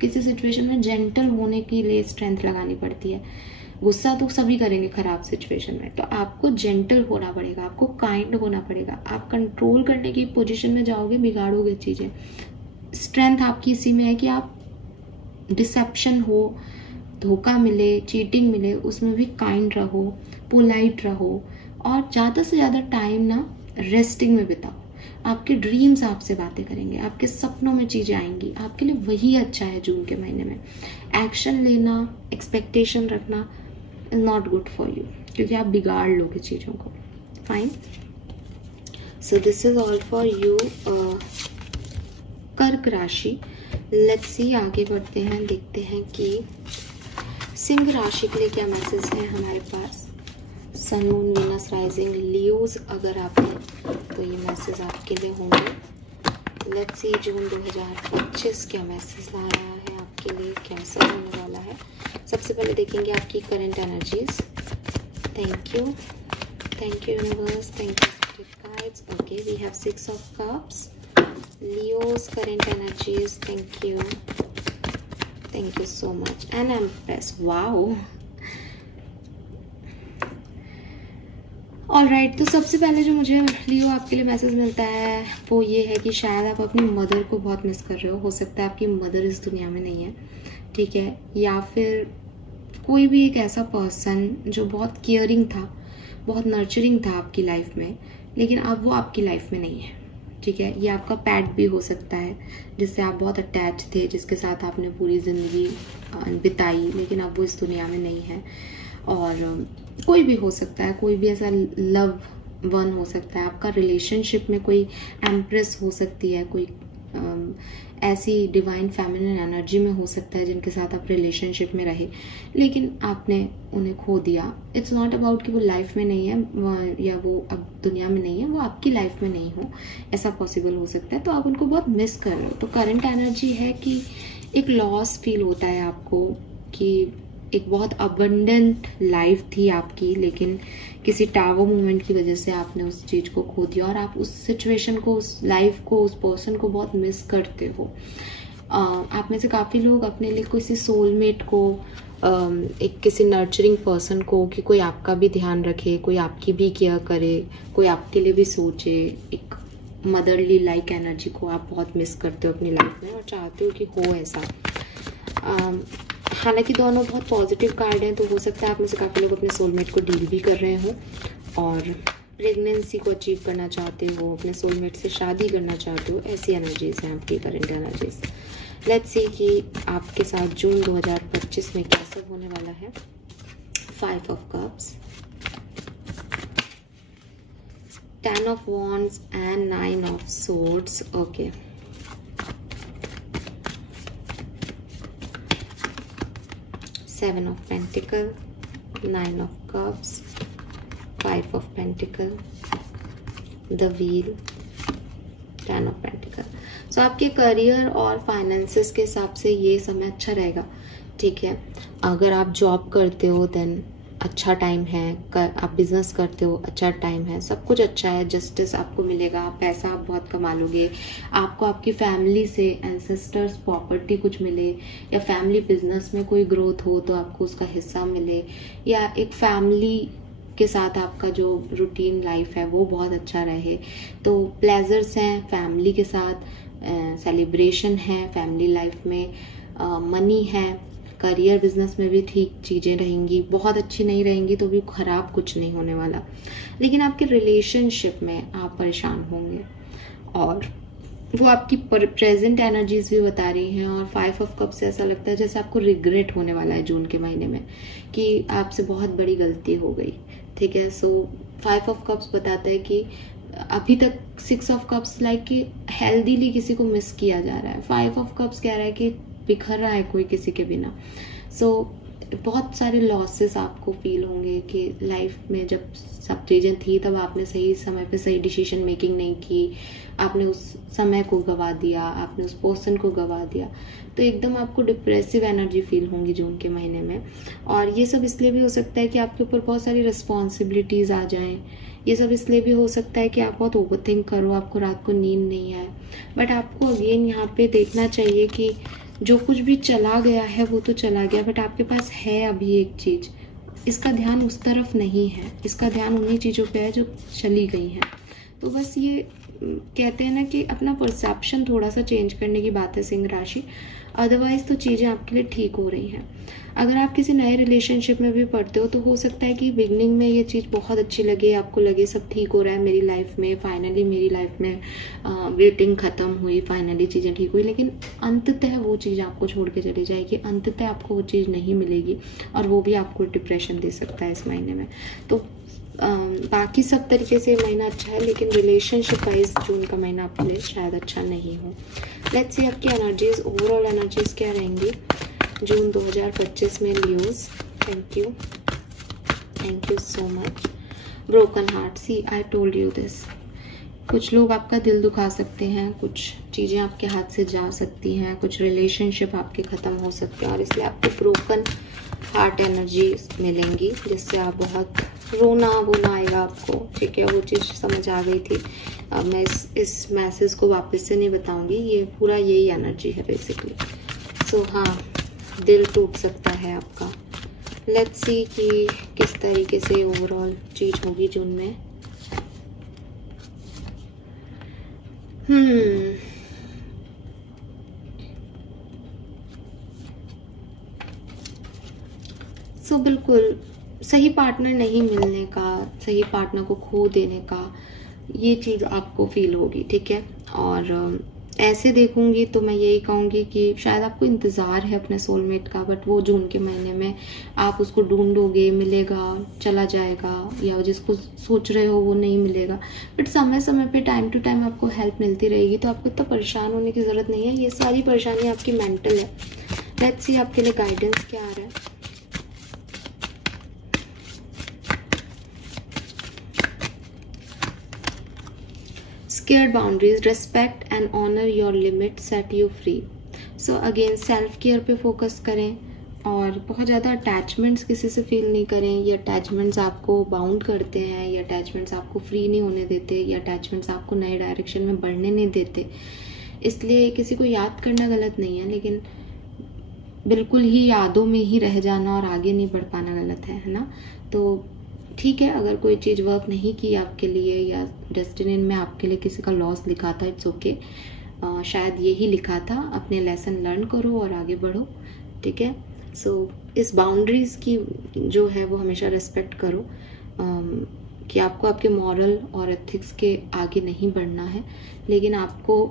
किसी सिचुएशन में जेंटल होने के लिए स्ट्रेंथ लगानी पड़ती है। गुस्सा तो सभी करेंगे खराब सिचुएशन में, तो आपको जेंटल होना पड़ेगा, आपको काइंड होना पड़ेगा। आप कंट्रोल करने की पोजीशन में जाओगे, बिगाड़ोगे चीजें। स्ट्रेंथ आपकी इसी में है कि आप डिसेप्शन हो, धोखा मिले, चीटिंग मिले, उसमें भी काइंड रहो, पोलाइट रहो, और ज्यादा से ज्यादा टाइम ना रेस्टिंग में बिताओ। आपके ड्रीम्स आपसे बातें करेंगे, आपके सपनों में चीजें आएंगी, आपके लिए वही अच्छा है जून के महीने में। एक्शन लेना, एक्सपेक्टेशन रखना is not good for you, क्योंकि आप बिगाड़ लोगे चीजों को। Fine, so this is all for you कर्क राशि। लेट्स सी, आगे बढ़ते हैं, देखते हैं कि सिंह राशि के लिए क्या मैसेज है हमारे पास। सन, मून, वीनस, राइजिंग, लियोज अगर आप हैं तो ये मैसेज आपके लिए होंगे। लेट्स सी जून 2025 क्या मैसेज ला रहा है आपके लिए, कैसा होने वाला है। सबसे पहले देखेंगे आपकी current energies. Thank you universe, thank you spirit guides. Okay, we have 6 of cups, Leos current energies. Thank you so much, and empress. Wow, alright. तो सबसे पहले जो मुझे लियो आपके लिए मैसेज मिलता है वो ये है कि शायद आप अपनी मदर को बहुत मिस कर रहे हो सकता है आपकी मदर इस दुनिया में नहीं है, ठीक है, या फिर कोई भी एक ऐसा पर्सन जो बहुत केयरिंग था, बहुत नर्चरिंग था आपकी लाइफ में, लेकिन अब वो आपकी लाइफ में नहीं है, ठीक है। ये आपका पेट भी हो सकता है जिससे आप बहुत अटैच थे, जिसके साथ आपने पूरी जिंदगी बिताई, लेकिन अब वो इस दुनिया में नहीं है। और कोई भी हो सकता है, कोई भी ऐसा लव वन हो सकता है, आपका रिलेशनशिप में कोई एम्प्रेस हो सकती है, कोई ऐसी डिवाइन फेमिनिन एनर्जी में हो सकता है जिनके साथ आप रिलेशनशिप में रहे, लेकिन आपने उन्हें खो दिया। इट्स नॉट अबाउट कि वो लाइफ में नहीं है या वो अब दुनिया में नहीं है, वो आपकी लाइफ में नहीं हो, ऐसा पॉसिबल हो सकता है। तो आप उनको बहुत मिस कर रहे हो। तो करंट एनर्जी है कि एक लॉस फील होता है आपको, कि एक बहुत अबंडेंट लाइफ थी आपकी, लेकिन किसी टावर मूवमेंट की वजह से आपने उस चीज को खो दिया, और आप उस सिचुएशन को, उस लाइफ को, उस पर्सन को बहुत मिस करते हो। आप में से काफी लोग अपने लिए किसी सोलमेट को, एक किसी नर्चरिंग पर्सन को, कि कोई आपका भी ध्यान रखे, कोई आपकी भी केयर करे, कोई आपके लिए भी सोचे, एक मदरली लाइक एनर्जी को आप बहुत मिस करते हो अपनी लाइफ में और चाहते हो कि हो ऐसा। हालांकि दोनों बहुत पॉजिटिव कार्ड हैं, तो हो सकता है आप में से काफी लोग अपने सोलमेट को डील भी कर रहे हो और प्रेगनेंसी को अचीव करना चाहते हो, अपने सोलमेट से शादी करना चाहते हो। ऐसी एनर्जीज हैं आपकी करंट एनर्जीज। लेट्स सी कि आपके साथ जून 2025 में क्या सब होने वाला है। 5 of cups, 10 of wands and 9 of swords. Okay, Seven of Pentacle, 9 of Cups, 5 of Pentacle, the Wheel, 10 of Pentacle. So आपके करियर और फाइनेंसेस के हिसाब से ये समय अच्छा रहेगा, ठीक है। अगर आप जॉब करते हो देन अच्छा टाइम है, आप बिजनेस करते हो अच्छा टाइम है, सब कुछ अच्छा है, जस्टिस आपको मिलेगा, पैसा आप बहुत कमा लोगे, आपको आपकी फैमिली से एंसेस्टर्स प्रॉपर्टी कुछ मिले, या फैमिली बिजनेस में कोई ग्रोथ हो तो आपको उसका हिस्सा मिले, या एक फैमिली के साथ आपका जो रूटीन लाइफ है वो बहुत अच्छा रहे। तो प्लेजर्स हैं फैमिली के साथ, सेलिब्रेशन है फैमिली लाइफ में, मनी है, करियर बिजनेस में भी ठीक चीजें रहेंगी, बहुत अच्छी नहीं रहेंगी तो भी खराब कुछ नहीं होने वाला। लेकिन आपके रिलेशनशिप में आप परेशान होंगे और वो आपकी प्रेजेंट एनर्जीज भी बता रही हैं। और 5 ऑफ कप्स से ऐसा लगता है जैसे आपको रिग्रेट होने वाला है जून के महीने में, कि आपसे बहुत बड़ी गलती हो गई, ठीक है। सो 5 ऑफ कप्स बताता है कि अभी तक 6 ऑफ कप्स लाइक कि हेल्दीली किसी को मिस किया जा रहा है। 5 ऑफ कप्स कह रहा है कि बिखर रहा है कोई किसी के बिना। सो बहुत सारे लॉसेस आपको फील होंगे कि लाइफ में जब सब चीजें थी तब आपने सही समय पे सही डिसीजन मेकिंग नहीं की, आपने उस समय को गवा दिया, आपने उस पर्सन को गवा दिया। तो एकदम आपको डिप्रेसिव एनर्जी फील होंगी जून के महीने में। और ये सब इसलिए भी हो सकता है कि आपके ऊपर बहुत सारी रिस्पॉन्सिबिलिटीज आ जाएं। ये सब इसलिए भी हो सकता है कि आप बहुत ओवरथिंक करो, आपको रात को नींद नहीं आए। बट आपको अगेन यहाँ पे देखना चाहिए कि जो कुछ भी चला गया है वो तो चला गया, बट आपके पास है अभी एक चीज, इसका ध्यान उस तरफ नहीं है, इसका ध्यान उन्हीं चीजों पे है जो चली गई हैं। तो बस ये कहते हैं ना कि अपना परसेप्शन थोड़ा सा चेंज करने की बात है सिंह राशि, अदरवाइज तो चीजें आपके लिए ठीक हो रही हैं। अगर आप किसी नए रिलेशनशिप में भी पढ़ते हो तो हो सकता है कि बिगनिंग में ये चीज बहुत अच्छी लगे, आपको लगे सब ठीक हो रहा है मेरी लाइफ में, फाइनली मेरी लाइफ में वेटिंग खत्म हुई, फाइनली चीजें ठीक हुई, लेकिन अंततः वो चीज आपको छोड़ के चली जाएगी, अंततः आपको वो चीज नहीं मिलेगी और वो भी आपको डिप्रेशन दे सकता है इस महीने में। तो बाकी सब तरीके से महीना अच्छा है, लेकिन रिलेशनशिप वाइज जून का महीना आपके लिए शायद अच्छा नहीं हो। लेट्स सी आपकी एनर्जीज, ओवरऑल एनर्जीज क्या रहेंगी जून 2025 में Leos. Thank you so much. Broken heart, see I told you this. कुछ लोग आपका दिल दुखा सकते हैं, कुछ चीजें आपके हाथ से जा सकती हैं, कुछ रिलेशनशिप आपके खत्म हो सकते हैं और इसलिए आपको ब्रोकन हार्ट एनर्जी मिलेंगी, जिससे आप बहुत रोना वोना आएगा आपको, ठीक है। वो चीज समझ आ गई थी। अब मैं इस मैसेज को वापस से नहीं बताऊंगी, ये पूरा यही एनर्जी है बेसिकली। सो हाँ, दिल टूट सकता है आपका। लेट्स सी कि किस तरीके से ओवरऑल चीज होगी जून में। सो बिल्कुल सही पार्टनर नहीं मिलने का, सही पार्टनर को खो देने का ये चीज आपको फील होगी, ठीक है। और ऐसे देखूंगी तो मैं यही कहूंगी कि शायद आपको इंतजार है अपने सोलमेट का, बट वो जून के महीने में आप उसको ढूंढोगे, मिलेगा, चला जाएगा, या जिसको सोच रहे हो वो नहीं मिलेगा। बट समय समय पे टाइम टू टाइम आपको हेल्प मिलती रहेगी, तो आपको इतना परेशान होने की जरूरत नहीं है। ये सारी परेशानी आपकी मेंटल है। लेट्स सी आपके लिए गाइडेंस क्या आ रहा है। Scared boundaries, respect and honor your limits, set you free. So again self care पे फोकस करें और बहुत ज़्यादा अटैचमेंट्स किसी से फील नहीं करें। ये अटैचमेंट्स आपको बाउंड करते हैं, ये अटैचमेंट्स आपको फ्री नहीं होने देते, ये अटैचमेंट्स आपको नए डायरेक्शन में बढ़ने नहीं देते। इसलिए किसी को याद करना गलत नहीं है, लेकिन बिल्कुल ही यादों में ही रह जाना और आगे नहीं बढ़ पाना गलत है ना। तो ठीक है, अगर कोई चीज वर्क नहीं की आपके लिए या डेस्टिनी में आपके लिए किसी का लॉस लिखा था, इट्स ओके। शायद यही लिखा था, अपने लेसन लर्न करो और आगे बढ़ो, ठीक है। सो इस बाउंड्रीज की जो है वो हमेशा रेस्पेक्ट करो, कि आपको आपके मॉरल और एथिक्स के आगे नहीं बढ़ना है, लेकिन आपको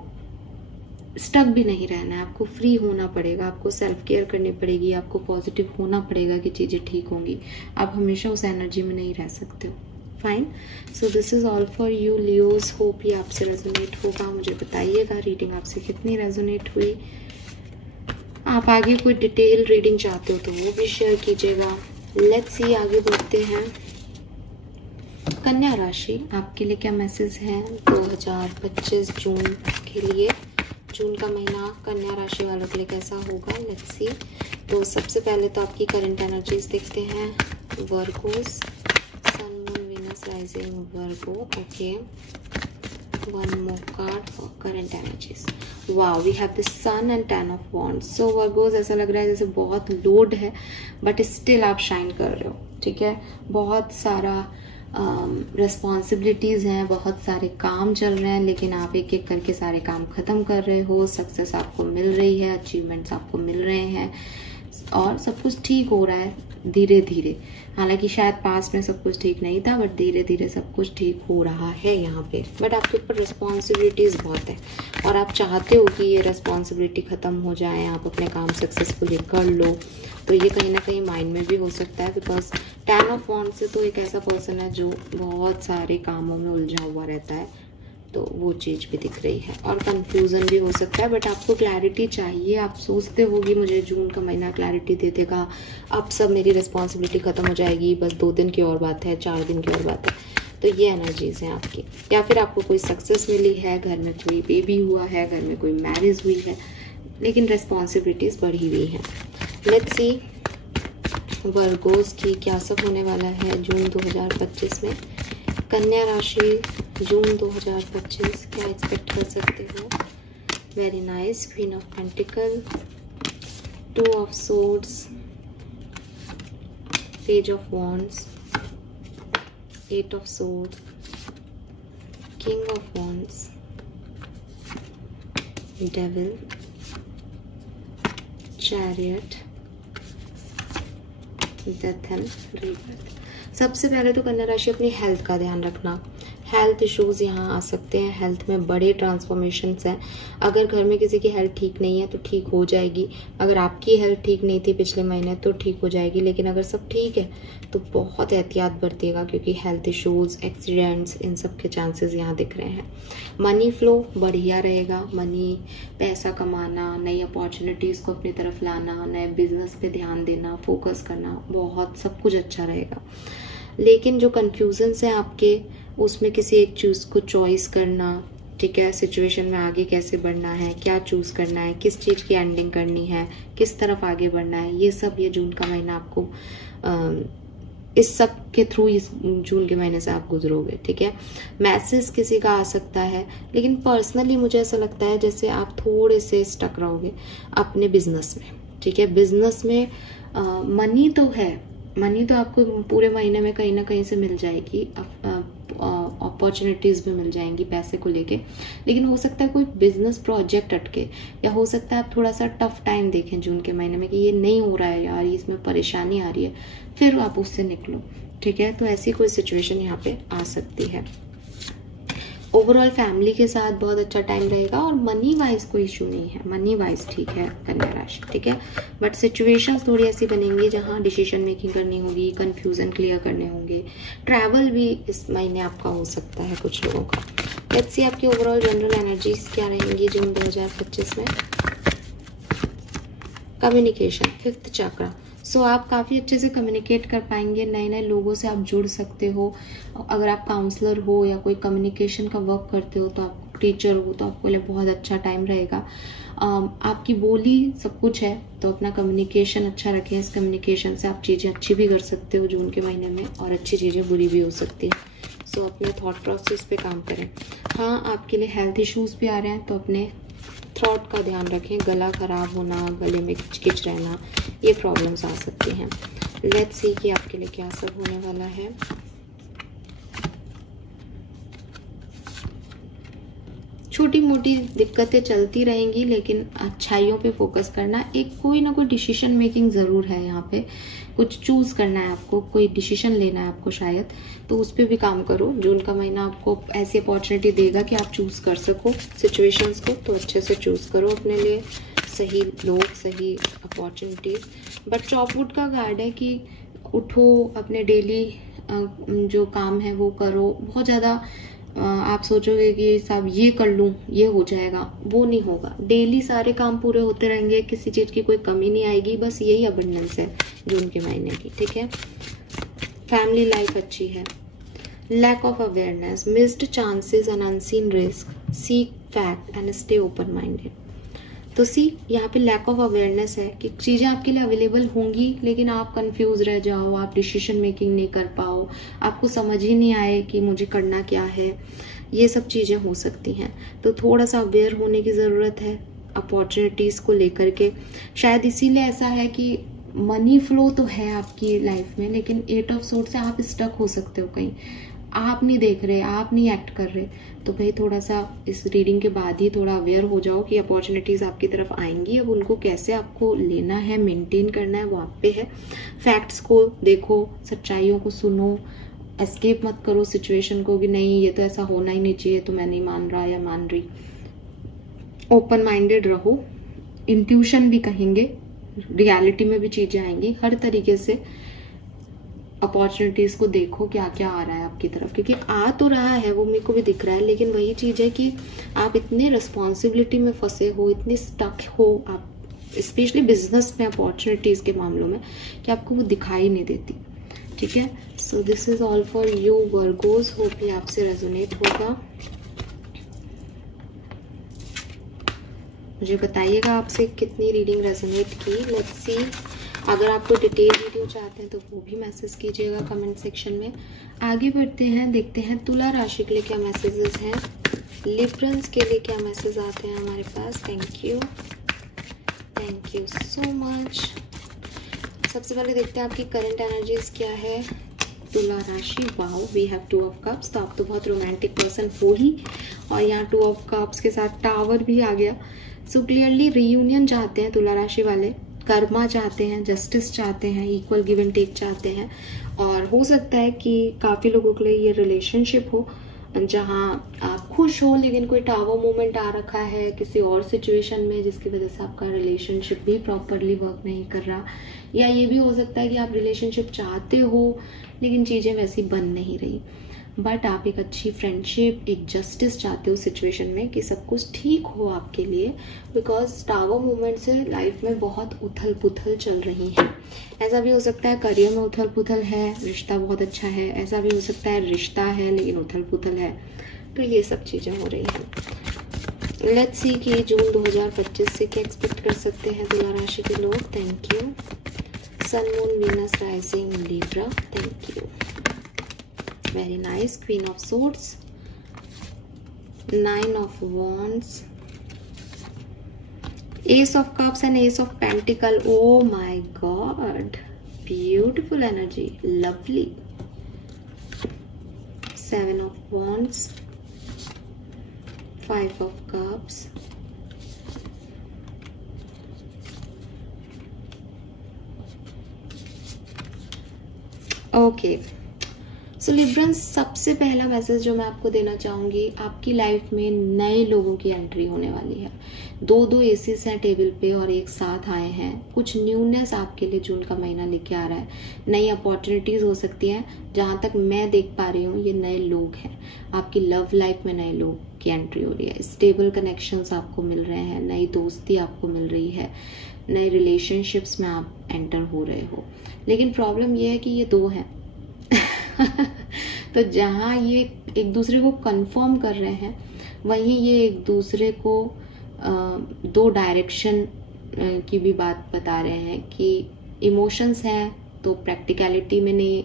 स्टक भी नहीं रहना है, आपको फ्री होना पड़ेगा, आपको सेल्फ केयर करनी पड़ेगी, आपको पॉजिटिव होना पड़ेगा कि चीजें ठीक होंगी। आप हमेशा उस एनर्जी में नहीं रह सकते हो। Fine, so this is all for you Leos. Hope ये आपसे रेजोनेट होगा। मुझे बताइएगा रीडिंग आपसे कितनी रेजोनेट हुई। आप आगे कोई डिटेल रीडिंग चाहते हो तो वो भी शेयर कीजिएगा। लेट्स सी आगे बढ़ते हैं। कन्या राशि, आपके लिए क्या मैसेज है 2025 जून के लिए? जून का महीना कन्या राशि वालों के लिए कैसा होगा? Let's see. तो सबसे पहले तो आपकी करंट एनर्जीज देखते हैं। Virgos, sun moon Venus rising Virgo, okay. One more card for current energies. Wow, we have the sun and 10 of wands. So Virgos ऐसा लग रहा है जैसे बहुत लोड है, बट स्टिल आप शाइन कर रहे हो, ठीक है। बहुत सारा रिस्पॉन्सिबिलिटीज हैं, बहुत सारे काम चल रहे हैं, लेकिन आप एक एक करके सारे काम खत्म कर रहे हो। सक्सेस आपको मिल रही है, अचीवमेंट्स आपको मिल रहे हैं और सब कुछ ठीक हो रहा है। धीरे धीरे। हालांकि शायद पास्ट में सब कुछ ठीक नहीं था, बट धीरे धीरे सब कुछ ठीक हो रहा है यहाँ पे। बट आपके ऊपर रिस्पॉन्सिबिलिटीज बहुत है और आप चाहते हो कि ये रिस्पॉन्सिबिलिटी खत्म हो जाए, आप अपने काम सक्सेसफुली कर लो। तो ये कहीं ना कहीं माइंड में भी हो सकता है, बिकॉज 10 ऑफ वॉन्ड्स से तो एक ऐसा पर्सन है जो बहुत सारे कामों में उलझा हुआ रहता है, तो वो चीज़ भी दिख रही है। और कंफ्यूजन भी हो सकता है, बट आपको क्लैरिटी चाहिए। आप सोचते हो कि मुझे जून का महीना क्लैरिटी दे देगा, अब सब मेरी रिस्पॉन्सिबिलिटी खत्म हो जाएगी, बस 2 दिन की और बात है, 4 दिन की और बात है। तो ये एनर्जीज हैं आपकी। या फिर आपको कोई सक्सेस मिली है, घर में कोई बेबी हुआ है, घर में कोई मैरिज हुई है, लेकिन रिस्पॉन्सिबिलिटीज बढ़ी हुई हैं। लेट्स सी वर्गोस की क्या सब होने वाला है जून 2025 में। कन्या राशि जून 2025 क्या एक्सपेक्ट कर सकते हो? Very nice. Queen of pentacle, 2 of swords, page of wands, 8 of swords, king of wands, devil, chariot, death and rebirth. सबसे पहले तो कन्या राशि अपनी हेल्थ का ध्यान रखना। हेल्थ इश्यूज यहाँ आ सकते हैं, हेल्थ में बड़े ट्रांसफॉर्मेशंस हैं। अगर घर में किसी की हेल्थ ठीक नहीं है तो ठीक हो जाएगी। अगर आपकी हेल्थ ठीक नहीं थी पिछले महीने तो ठीक हो जाएगी, लेकिन अगर सब ठीक है तो बहुत एहतियात बरतिएगा, क्योंकि हेल्थ इश्यूज, एक्सीडेंट्स, इन सब के चांसेस यहाँ दिख रहे हैं। मनी फ्लो बढ़िया रहेगा। मनी, पैसा कमाना, नई अपॉर्चुनिटीज को अपनी तरफ लाना, नए बिजनेस पे ध्यान देना, फोकस करना, बहुत सब कुछ अच्छा रहेगा। लेकिन जो कंफ्यूजन्स हैं आपके, उसमें किसी एक चीज को चॉइस करना, ठीक है, सिचुएशन में आगे कैसे बढ़ना है, क्या चूज करना है, किस चीज की एंडिंग करनी है, किस तरफ आगे बढ़ना है, ये सब ये जून का महीना आपको इस सब के थ्रू इस जून के महीने से आप गुजरोगे, ठीक है। मैसेज किसी का आ सकता है, लेकिन पर्सनली मुझे ऐसा लगता है जैसे आप थोड़े से स्टक रहोगे अपने बिजनेस में, ठीक है। बिजनेस में मनी तो है, मनी तो आपको पूरे महीने में कहीं ना कहीं से मिल जाएगी, अपॉर्चुनिटीज भी मिल जाएंगी पैसे को लेके, लेकिन हो सकता है कोई बिजनेस प्रोजेक्ट अटके, या हो सकता है आप थोड़ा सा टफ टाइम देखें जून के महीने में कि ये नहीं हो रहा है यार, इसमें परेशानी आ रही है, फिर आप उससे निकलो, ठीक है। तो ऐसी कोई सिचुएशन यहाँ पे आ सकती है। ओवरऑल फैमिली के साथ बहुत अच्छा टाइम रहेगा और मनी वाइज कोई इशू नहीं है, मनी वाइज ठीक है कन्या राशि, ठीक है। बट सिचुएशंस थोड़ी ऐसी बनेंगी जहां डिसीजन मेकिंग करनी होगी, कंफ्यूजन क्लियर करने होंगे। ट्रैवल भी इस महीने आपका हो सकता है कुछ लोगों का। लेट्स सी आपकी ओवरऑल जनरल एनर्जीज क्या रहेंगी जून 2025 में। कम्युनिकेशन, 5th चक्रा। सो आप काफ़ी अच्छे से कम्युनिकेट कर पाएंगे, नए नए लोगों से आप जुड़ सकते हो। अगर आप काउंसलर हो या कोई कम्युनिकेशन का वर्क करते हो, तो आप टीचर हो, तो आपके लिए बहुत अच्छा टाइम रहेगा। आपकी बोली सब कुछ है, तो अपना कम्युनिकेशन अच्छा रखें। इस कम्युनिकेशन से आप चीज़ें अच्छी भी कर सकते हो जून के महीने में, और अच्छी चीज़ें बुरी भी हो सकती है। सो अपने थॉट प्रोसेस पे काम करें। हाँ, आपके लिए हेल्थ इश्यूज भी आ रहे हैं, तो अपने थ्रोट का ध्यान रखें। गला खराब होना, गले में किचकिच रहना, ये प्रॉब्लम्स आ सकती हैं। लेट्स सी कि आपके लिए क्या सब होने वाला है। छोटी मोटी दिक्कतें चलती रहेंगी, लेकिन अच्छाइयों पे फोकस करना। एक कोई ना कोई डिसीजन मेकिंग जरूर है यहाँ पे, कुछ चूज करना है आपको, कोई डिसीजन लेना है आपको शायद, तो उस पर भी काम करो। जून का महीना आपको ऐसी अपॉर्चुनिटी देगा कि आप चूज कर सको सिचुएशंस को, तो अच्छे से चूज करो अपने लिए सही लोग, सही अपॉर्चुनिटीज। बट चॉपवुड का कार्ड है कि उठो, अपने डेली जो काम है वो करो। बहुत ज्यादा आप सोचोगे कि साहब ये कर लूं, ये हो जाएगा, वो नहीं होगा। डेली सारे काम पूरे होते रहेंगे, किसी चीज की कोई कमी नहीं आएगी। बस यही अबंडेंस है जून के महीने की, ठीक है। फैमिली लाइफ अच्छी है। Lack of awareness, missed chances and unseen risk, seek fact and stay open minded. तो सी यहाँ पे लैक ऑफ अवेयरनेस है कि चीजें आपके लिए अवेलेबल होंगी, लेकिन आप कंफ्यूज रह जाओ, आप डिसीजन मेकिंग नहीं कर पाओ, आपको समझ ही नहीं आए कि मुझे करना क्या है। ये सब चीजें हो सकती हैं, तो थोड़ा सा अवेयर होने की जरूरत है अपॉर्चुनिटीज को लेकर के। शायद इसीलिए ऐसा है कि मनी फ्लो तो है आपकी लाइफ में, लेकिन 8 ऑफ सोर्ड से आप स्टक हो सकते हो कहीं। आप नहीं देख रहे, आप नहीं एक्ट कर रहे, तो भाई थोड़ा सा इस रीडिंग के बाद ही थोड़ा अवेयर हो जाओ कि अपॉर्चुनिटीज आपकी तरफ आएंगी। अब उनको कैसे आपको लेना है, मेंटेन करना है, वो आप पे है। फैक्ट्स को देखो, सच्चाइयों को सुनो, एस्केप मत करो सिचुएशन को कि नहीं ये तो ऐसा होना ही नहीं चाहिए, तो मैं नहीं मान रहा या मान रही। ओपन माइंडेड रहो, इंट्यूशन भी कहेंगे, रियलिटी में भी चीजें आएंगी। हर तरीके से अपॉर्चुनिटीज को देखो क्या क्या आ रहा है आपकी तरफ, क्योंकि आ तो रहा है वो मेरे को भी दिख रहा है, लेकिन वही चीज है कि आप इतने रिस्पॉन्सिबिलिटी में फंसे हो, इतने स्टक हो आप, स्पेशली बिजनेस में अपॉर्चुनिटीज के मामलों में, कि आपको वो दिखाई नहीं देती। ठीक है, so this is all for you Virgo's, hope ये आपसे रेजोनेट होगा। मुझे बताइएगा आपसे कितनी रीडिंग रेजोनेट की। लेट्स सी, अगर आप कोई डिटेल वीडियो चाहते हैं तो वो भी मैसेज कीजिएगा कमेंट सेक्शन में। आगे बढ़ते हैं, देखते हैं तुला राशि के लिए क्या मैसेजेस हैं, लिब्रंस के लिए क्या मैसेज आते हैं हमारे पास। Thank you so much. सबसे पहले देखते हैं आपकी करंट एनर्जीज क्या है तुला राशि। Wow, we have 2 of cups, तो आप तो बहुत रोमांटिक पर्सन हो ही, और यहाँ 2 ऑफ कप्स के साथ टावर भी आ गया। सो क्लियरली रीयूनियन चाहते हैं तुला राशि वाले, कर्मा चाहते हैं, जस्टिस चाहते हैं, इक्वल गिव एंड टेक चाहते हैं। और हो सकता है कि काफी लोगों के लिए ये रिलेशनशिप हो जहां आप खुश हो, लेकिन कोई टावर मोमेंट आ रखा है किसी और सिचुएशन में, जिसकी वजह से आपका रिलेशनशिप भी प्रॉपरली वर्क नहीं कर रहा। या ये भी हो सकता है कि आप रिलेशनशिप चाहते हो लेकिन चीजें वैसी बन नहीं रही, बट आप एक अच्छी फ्रेंडशिप, एक जस्टिस चाहते हो सिचुएशन में कि सब कुछ ठीक हो आपके लिए, बिकॉज टावर मूवमेंट से लाइफ में बहुत उथल पुथल चल रही है। ऐसा भी हो सकता है करियर में उथल पुथल है, रिश्ता बहुत अच्छा है, ऐसा भी हो सकता है रिश्ता है लेकिन उथल पुथल है, तो ये सब चीजें हो रही हैं। लेट्स सी कि जून 2025 से क्या एक्सपेक्ट कर सकते हैं तुला राशि के लोग। Thank you. Sun moon Venus rising Libra, thank you, very nice. Queen of swords, 9 of wands, ace of cups and ace of pentacle. Oh my God, beautiful energy, lovely. 7 of wands, 5 of cups, okay. So Librans, सबसे पहला message जो मैं आपको देना चाहूंगी, आपकी life में नए लोगों की एंट्री होने वाली है। 2 एसेस हैं टेबल पे और एक साथ आए हैं। कुछ न्यूनेस आपके लिए जून का महीना लेके आ रहा है। नई अपॉर्चुनिटीज हो सकती हैं। जहां तक मैं देख पा रही हूँ ये नए लोग हैं, आपकी लव लाइफ में नए लोग की एंट्री हो रही है। स्टेबल कनेक्शंस आपको मिल रहे हैं, नई दोस्ती आपको मिल रही है, नए रिलेशनशिप्स में आप एंटर हो रहे हो। लेकिन प्रॉब्लम ये है कि ये 2 हैं तो जहां ये एक दूसरे को कंफर्म कर रहे हैं, वहीं ये एक दूसरे को 2 डायरेक्शन की भी बात बता रहे हैं कि इमोशंस हैं तो प्रैक्टिकलिटी में नहीं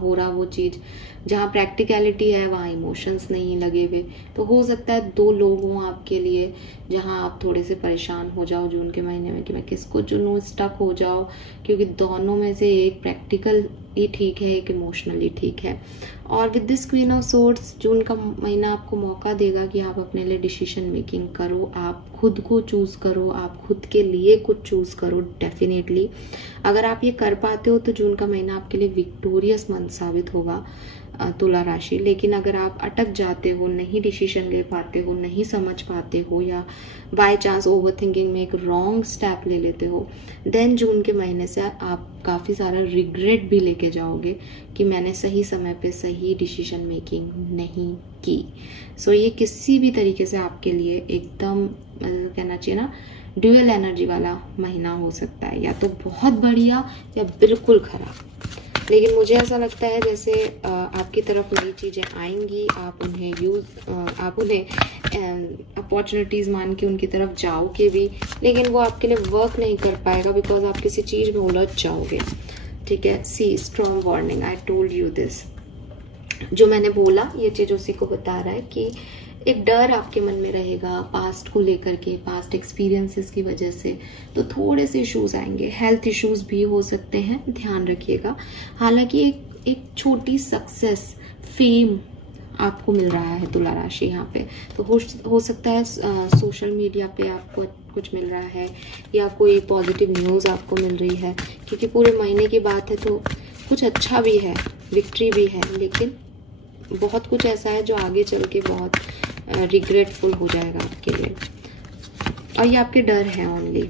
हो रहा वो चीज, जहाँ प्रैक्टिकलिटी है वहाँ इमोशंस नहीं लगे हुए। तो हो सकता है 2 लोग हों आपके लिए जहाँ आप थोड़े से परेशान हो जाओ जून के महीने में कि मैं किसको चुनूं, स्टक हो जाओ, क्योंकि दोनों में से एक प्रैक्टिकल ही ठीक है, एक इमोशनली ठीक है। और with this queen of swords, जून का महीना आपको मौका देगा कि आप अपने लिए डिसीजन मेकिंग करो, आप खुद को चूज करो, आप खुद के लिए कुछ चूज करो। डेफिनेटली अगर आप ये कर पाते हो तो जून का महीना आपके लिए विक्टोरियस मंथ साबित होगा तुला राशि। लेकिन अगर आप अटक जाते हो, नहीं डिसीजन ले पाते हो, नहीं समझ पाते हो, या बाय चांस ओवर थिंकिंग में एक रॉन्ग स्टेप ले लेते हो, देन जून के महीने से आप काफी सारा रिग्रेट भी लेके जाओगे कि मैंने सही समय पे सही डिसीजन मेकिंग नहीं की। सो ये किसी भी तरीके से आपके लिए एकदम कहना चाहिए ना ड्यूअल एनर्जी वाला महीना हो सकता है, या तो बहुत बढ़िया या बिल्कुल खराब। लेकिन मुझे ऐसा लगता है जैसे आपकी तरफ नई चीजें आएंगी, आप उन्हें अपॉर्चुनिटीज मान के उनकी तरफ जाओगे भी, लेकिन वो आपके लिए वर्क नहीं कर पाएगा बिकॉज आप किसी चीज में उलझ जाओगे। ठीक है, see strong warning, I told you this. जो मैंने बोला ये चीज उसी को बता रहा है कि एक डर आपके मन में रहेगा पास्ट को लेकर के, पास्ट एक्सपीरियंसेस की वजह से, तो थोड़े से इश्यूज आएंगे, हेल्थ इश्यूज भी हो सकते हैं, ध्यान रखिएगा। हालांकि एक एक छोटी सक्सेस, फेम आपको मिल रहा है तुला राशि यहाँ पे। तो हो सकता है सोशल मीडिया पे आपको कुछ मिल रहा है या कोई पॉजिटिव न्यूज़ आपको मिल रही है, क्योंकि पूरे महीने की बात है तो कुछ अच्छा भी है, विक्ट्री भी है, लेकिन बहुत कुछ ऐसा है जो आगे चल के बहुत रिग्रेटफुल हो जाएगा आपके लिए। और ये आपके डर है ओनली।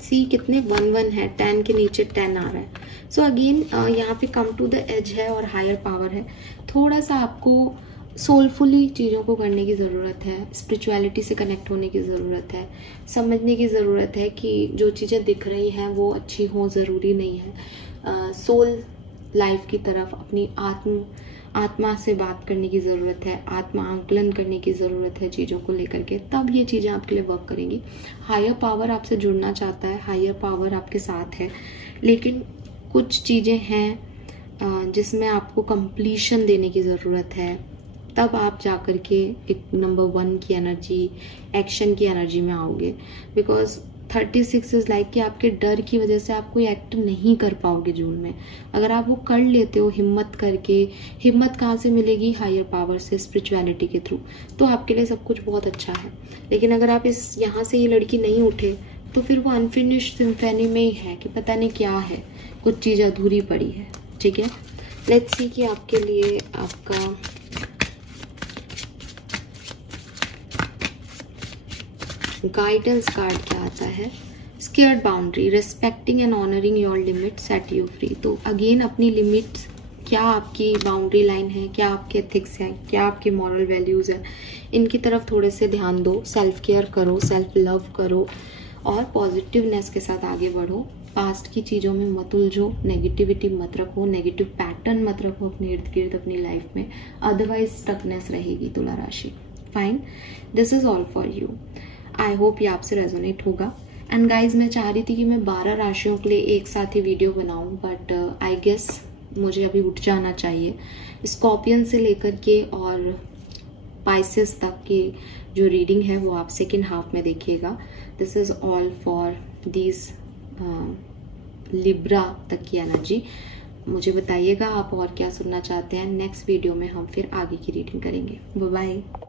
सी कितने 1-1 है, 10 के नीचे 10 आ रहा है। सो अगेन यहाँ पे कम टू द एज है और हायर पावर है। थोड़ा सा आपको सोलफुली चीज़ों को करने की ज़रूरत है, स्पिरिचुअलिटी से कनेक्ट होने की ज़रूरत है, समझने की ज़रूरत है कि जो चीज़ें दिख रही हैं वो अच्छी हों, ज़रूरी नहीं है। सोल लाइफ की तरफ अपनी आत्मा से बात करने की ज़रूरत है, आत्मा आंकलन करने की ज़रूरत है चीज़ों को लेकर के, तब ये चीज़ें आपके लिए वर्क करेंगी। हायर पावर आपसे जुड़ना चाहता है, हायर पावर आपके साथ है, लेकिन कुछ चीज़ें हैं जिसमें आपको कंप्लीशन देने की ज़रूरत है, तब आप जाकर के एक नंबर 1 की एनर्जी, एक्शन की एनर्जी में आओगे। बिकॉज 36 इज लाइक कि आपके डर की वजह से आप कोई एक्ट नहीं कर पाओगे जून में। अगर आप वो कर लेते हो हिम्मत करके, हिम्मत कहाँ से मिलेगी? हायर पावर से, स्पिरिचुअलिटी के थ्रू, तो आपके लिए सब कुछ बहुत अच्छा है। लेकिन अगर आप यहाँ से ये लड़की नहीं उठे तो फिर वो अनफिनिश्ड सिम्फनी में ही है कि पता नहीं क्या है, कुछ चीज़ अधूरी पड़ी है। ठीक है, लेट्स सी कि आपके लिए आपका गाइडेंस कार्ड क्या आता है। Scared boundary, respecting and honouring your limit set you free. तो अगेन अपनी लिमिट्स, क्या आपकी बाउंड्री लाइन है, क्या आपके एथिक्स हैं, क्या आपके मॉरल वैल्यूज हैं, इनकी तरफ थोड़े से ध्यान दो, सेल्फ केयर करो, सेल्फ लव करो और पॉजिटिवनेस के साथ आगे बढ़ो। पास्ट की चीज़ों में मत उलझो, नेगेटिविटी मत रखो, नेगेटिव पैटर्न मत रखो अपने इर्द गिर्द अपनी लाइफ में, अदरवाइज स्टकनेस रहेगी तुला राशि। Fine, this is all for you. I hope ये आपसे रेजोनेट होगा। एंड गाइज, मैं चाह रही थी कि मैं 12 राशियों के लिए एक साथ ही वीडियो बनाऊं, बट आई गेस मुझे अभी उठ जाना चाहिए। स्कॉर्पियन से लेकर के और पाइसेस तक की जो रीडिंग है वो आप सेकेंड हाफ में देखिएगा। This is all for these Libra तक की एनर्जी। मुझे बताइएगा आप और क्या सुनना चाहते हैं। नेक्स्ट वीडियो में हम फिर आगे की रीडिंग करेंगे। Bye bye.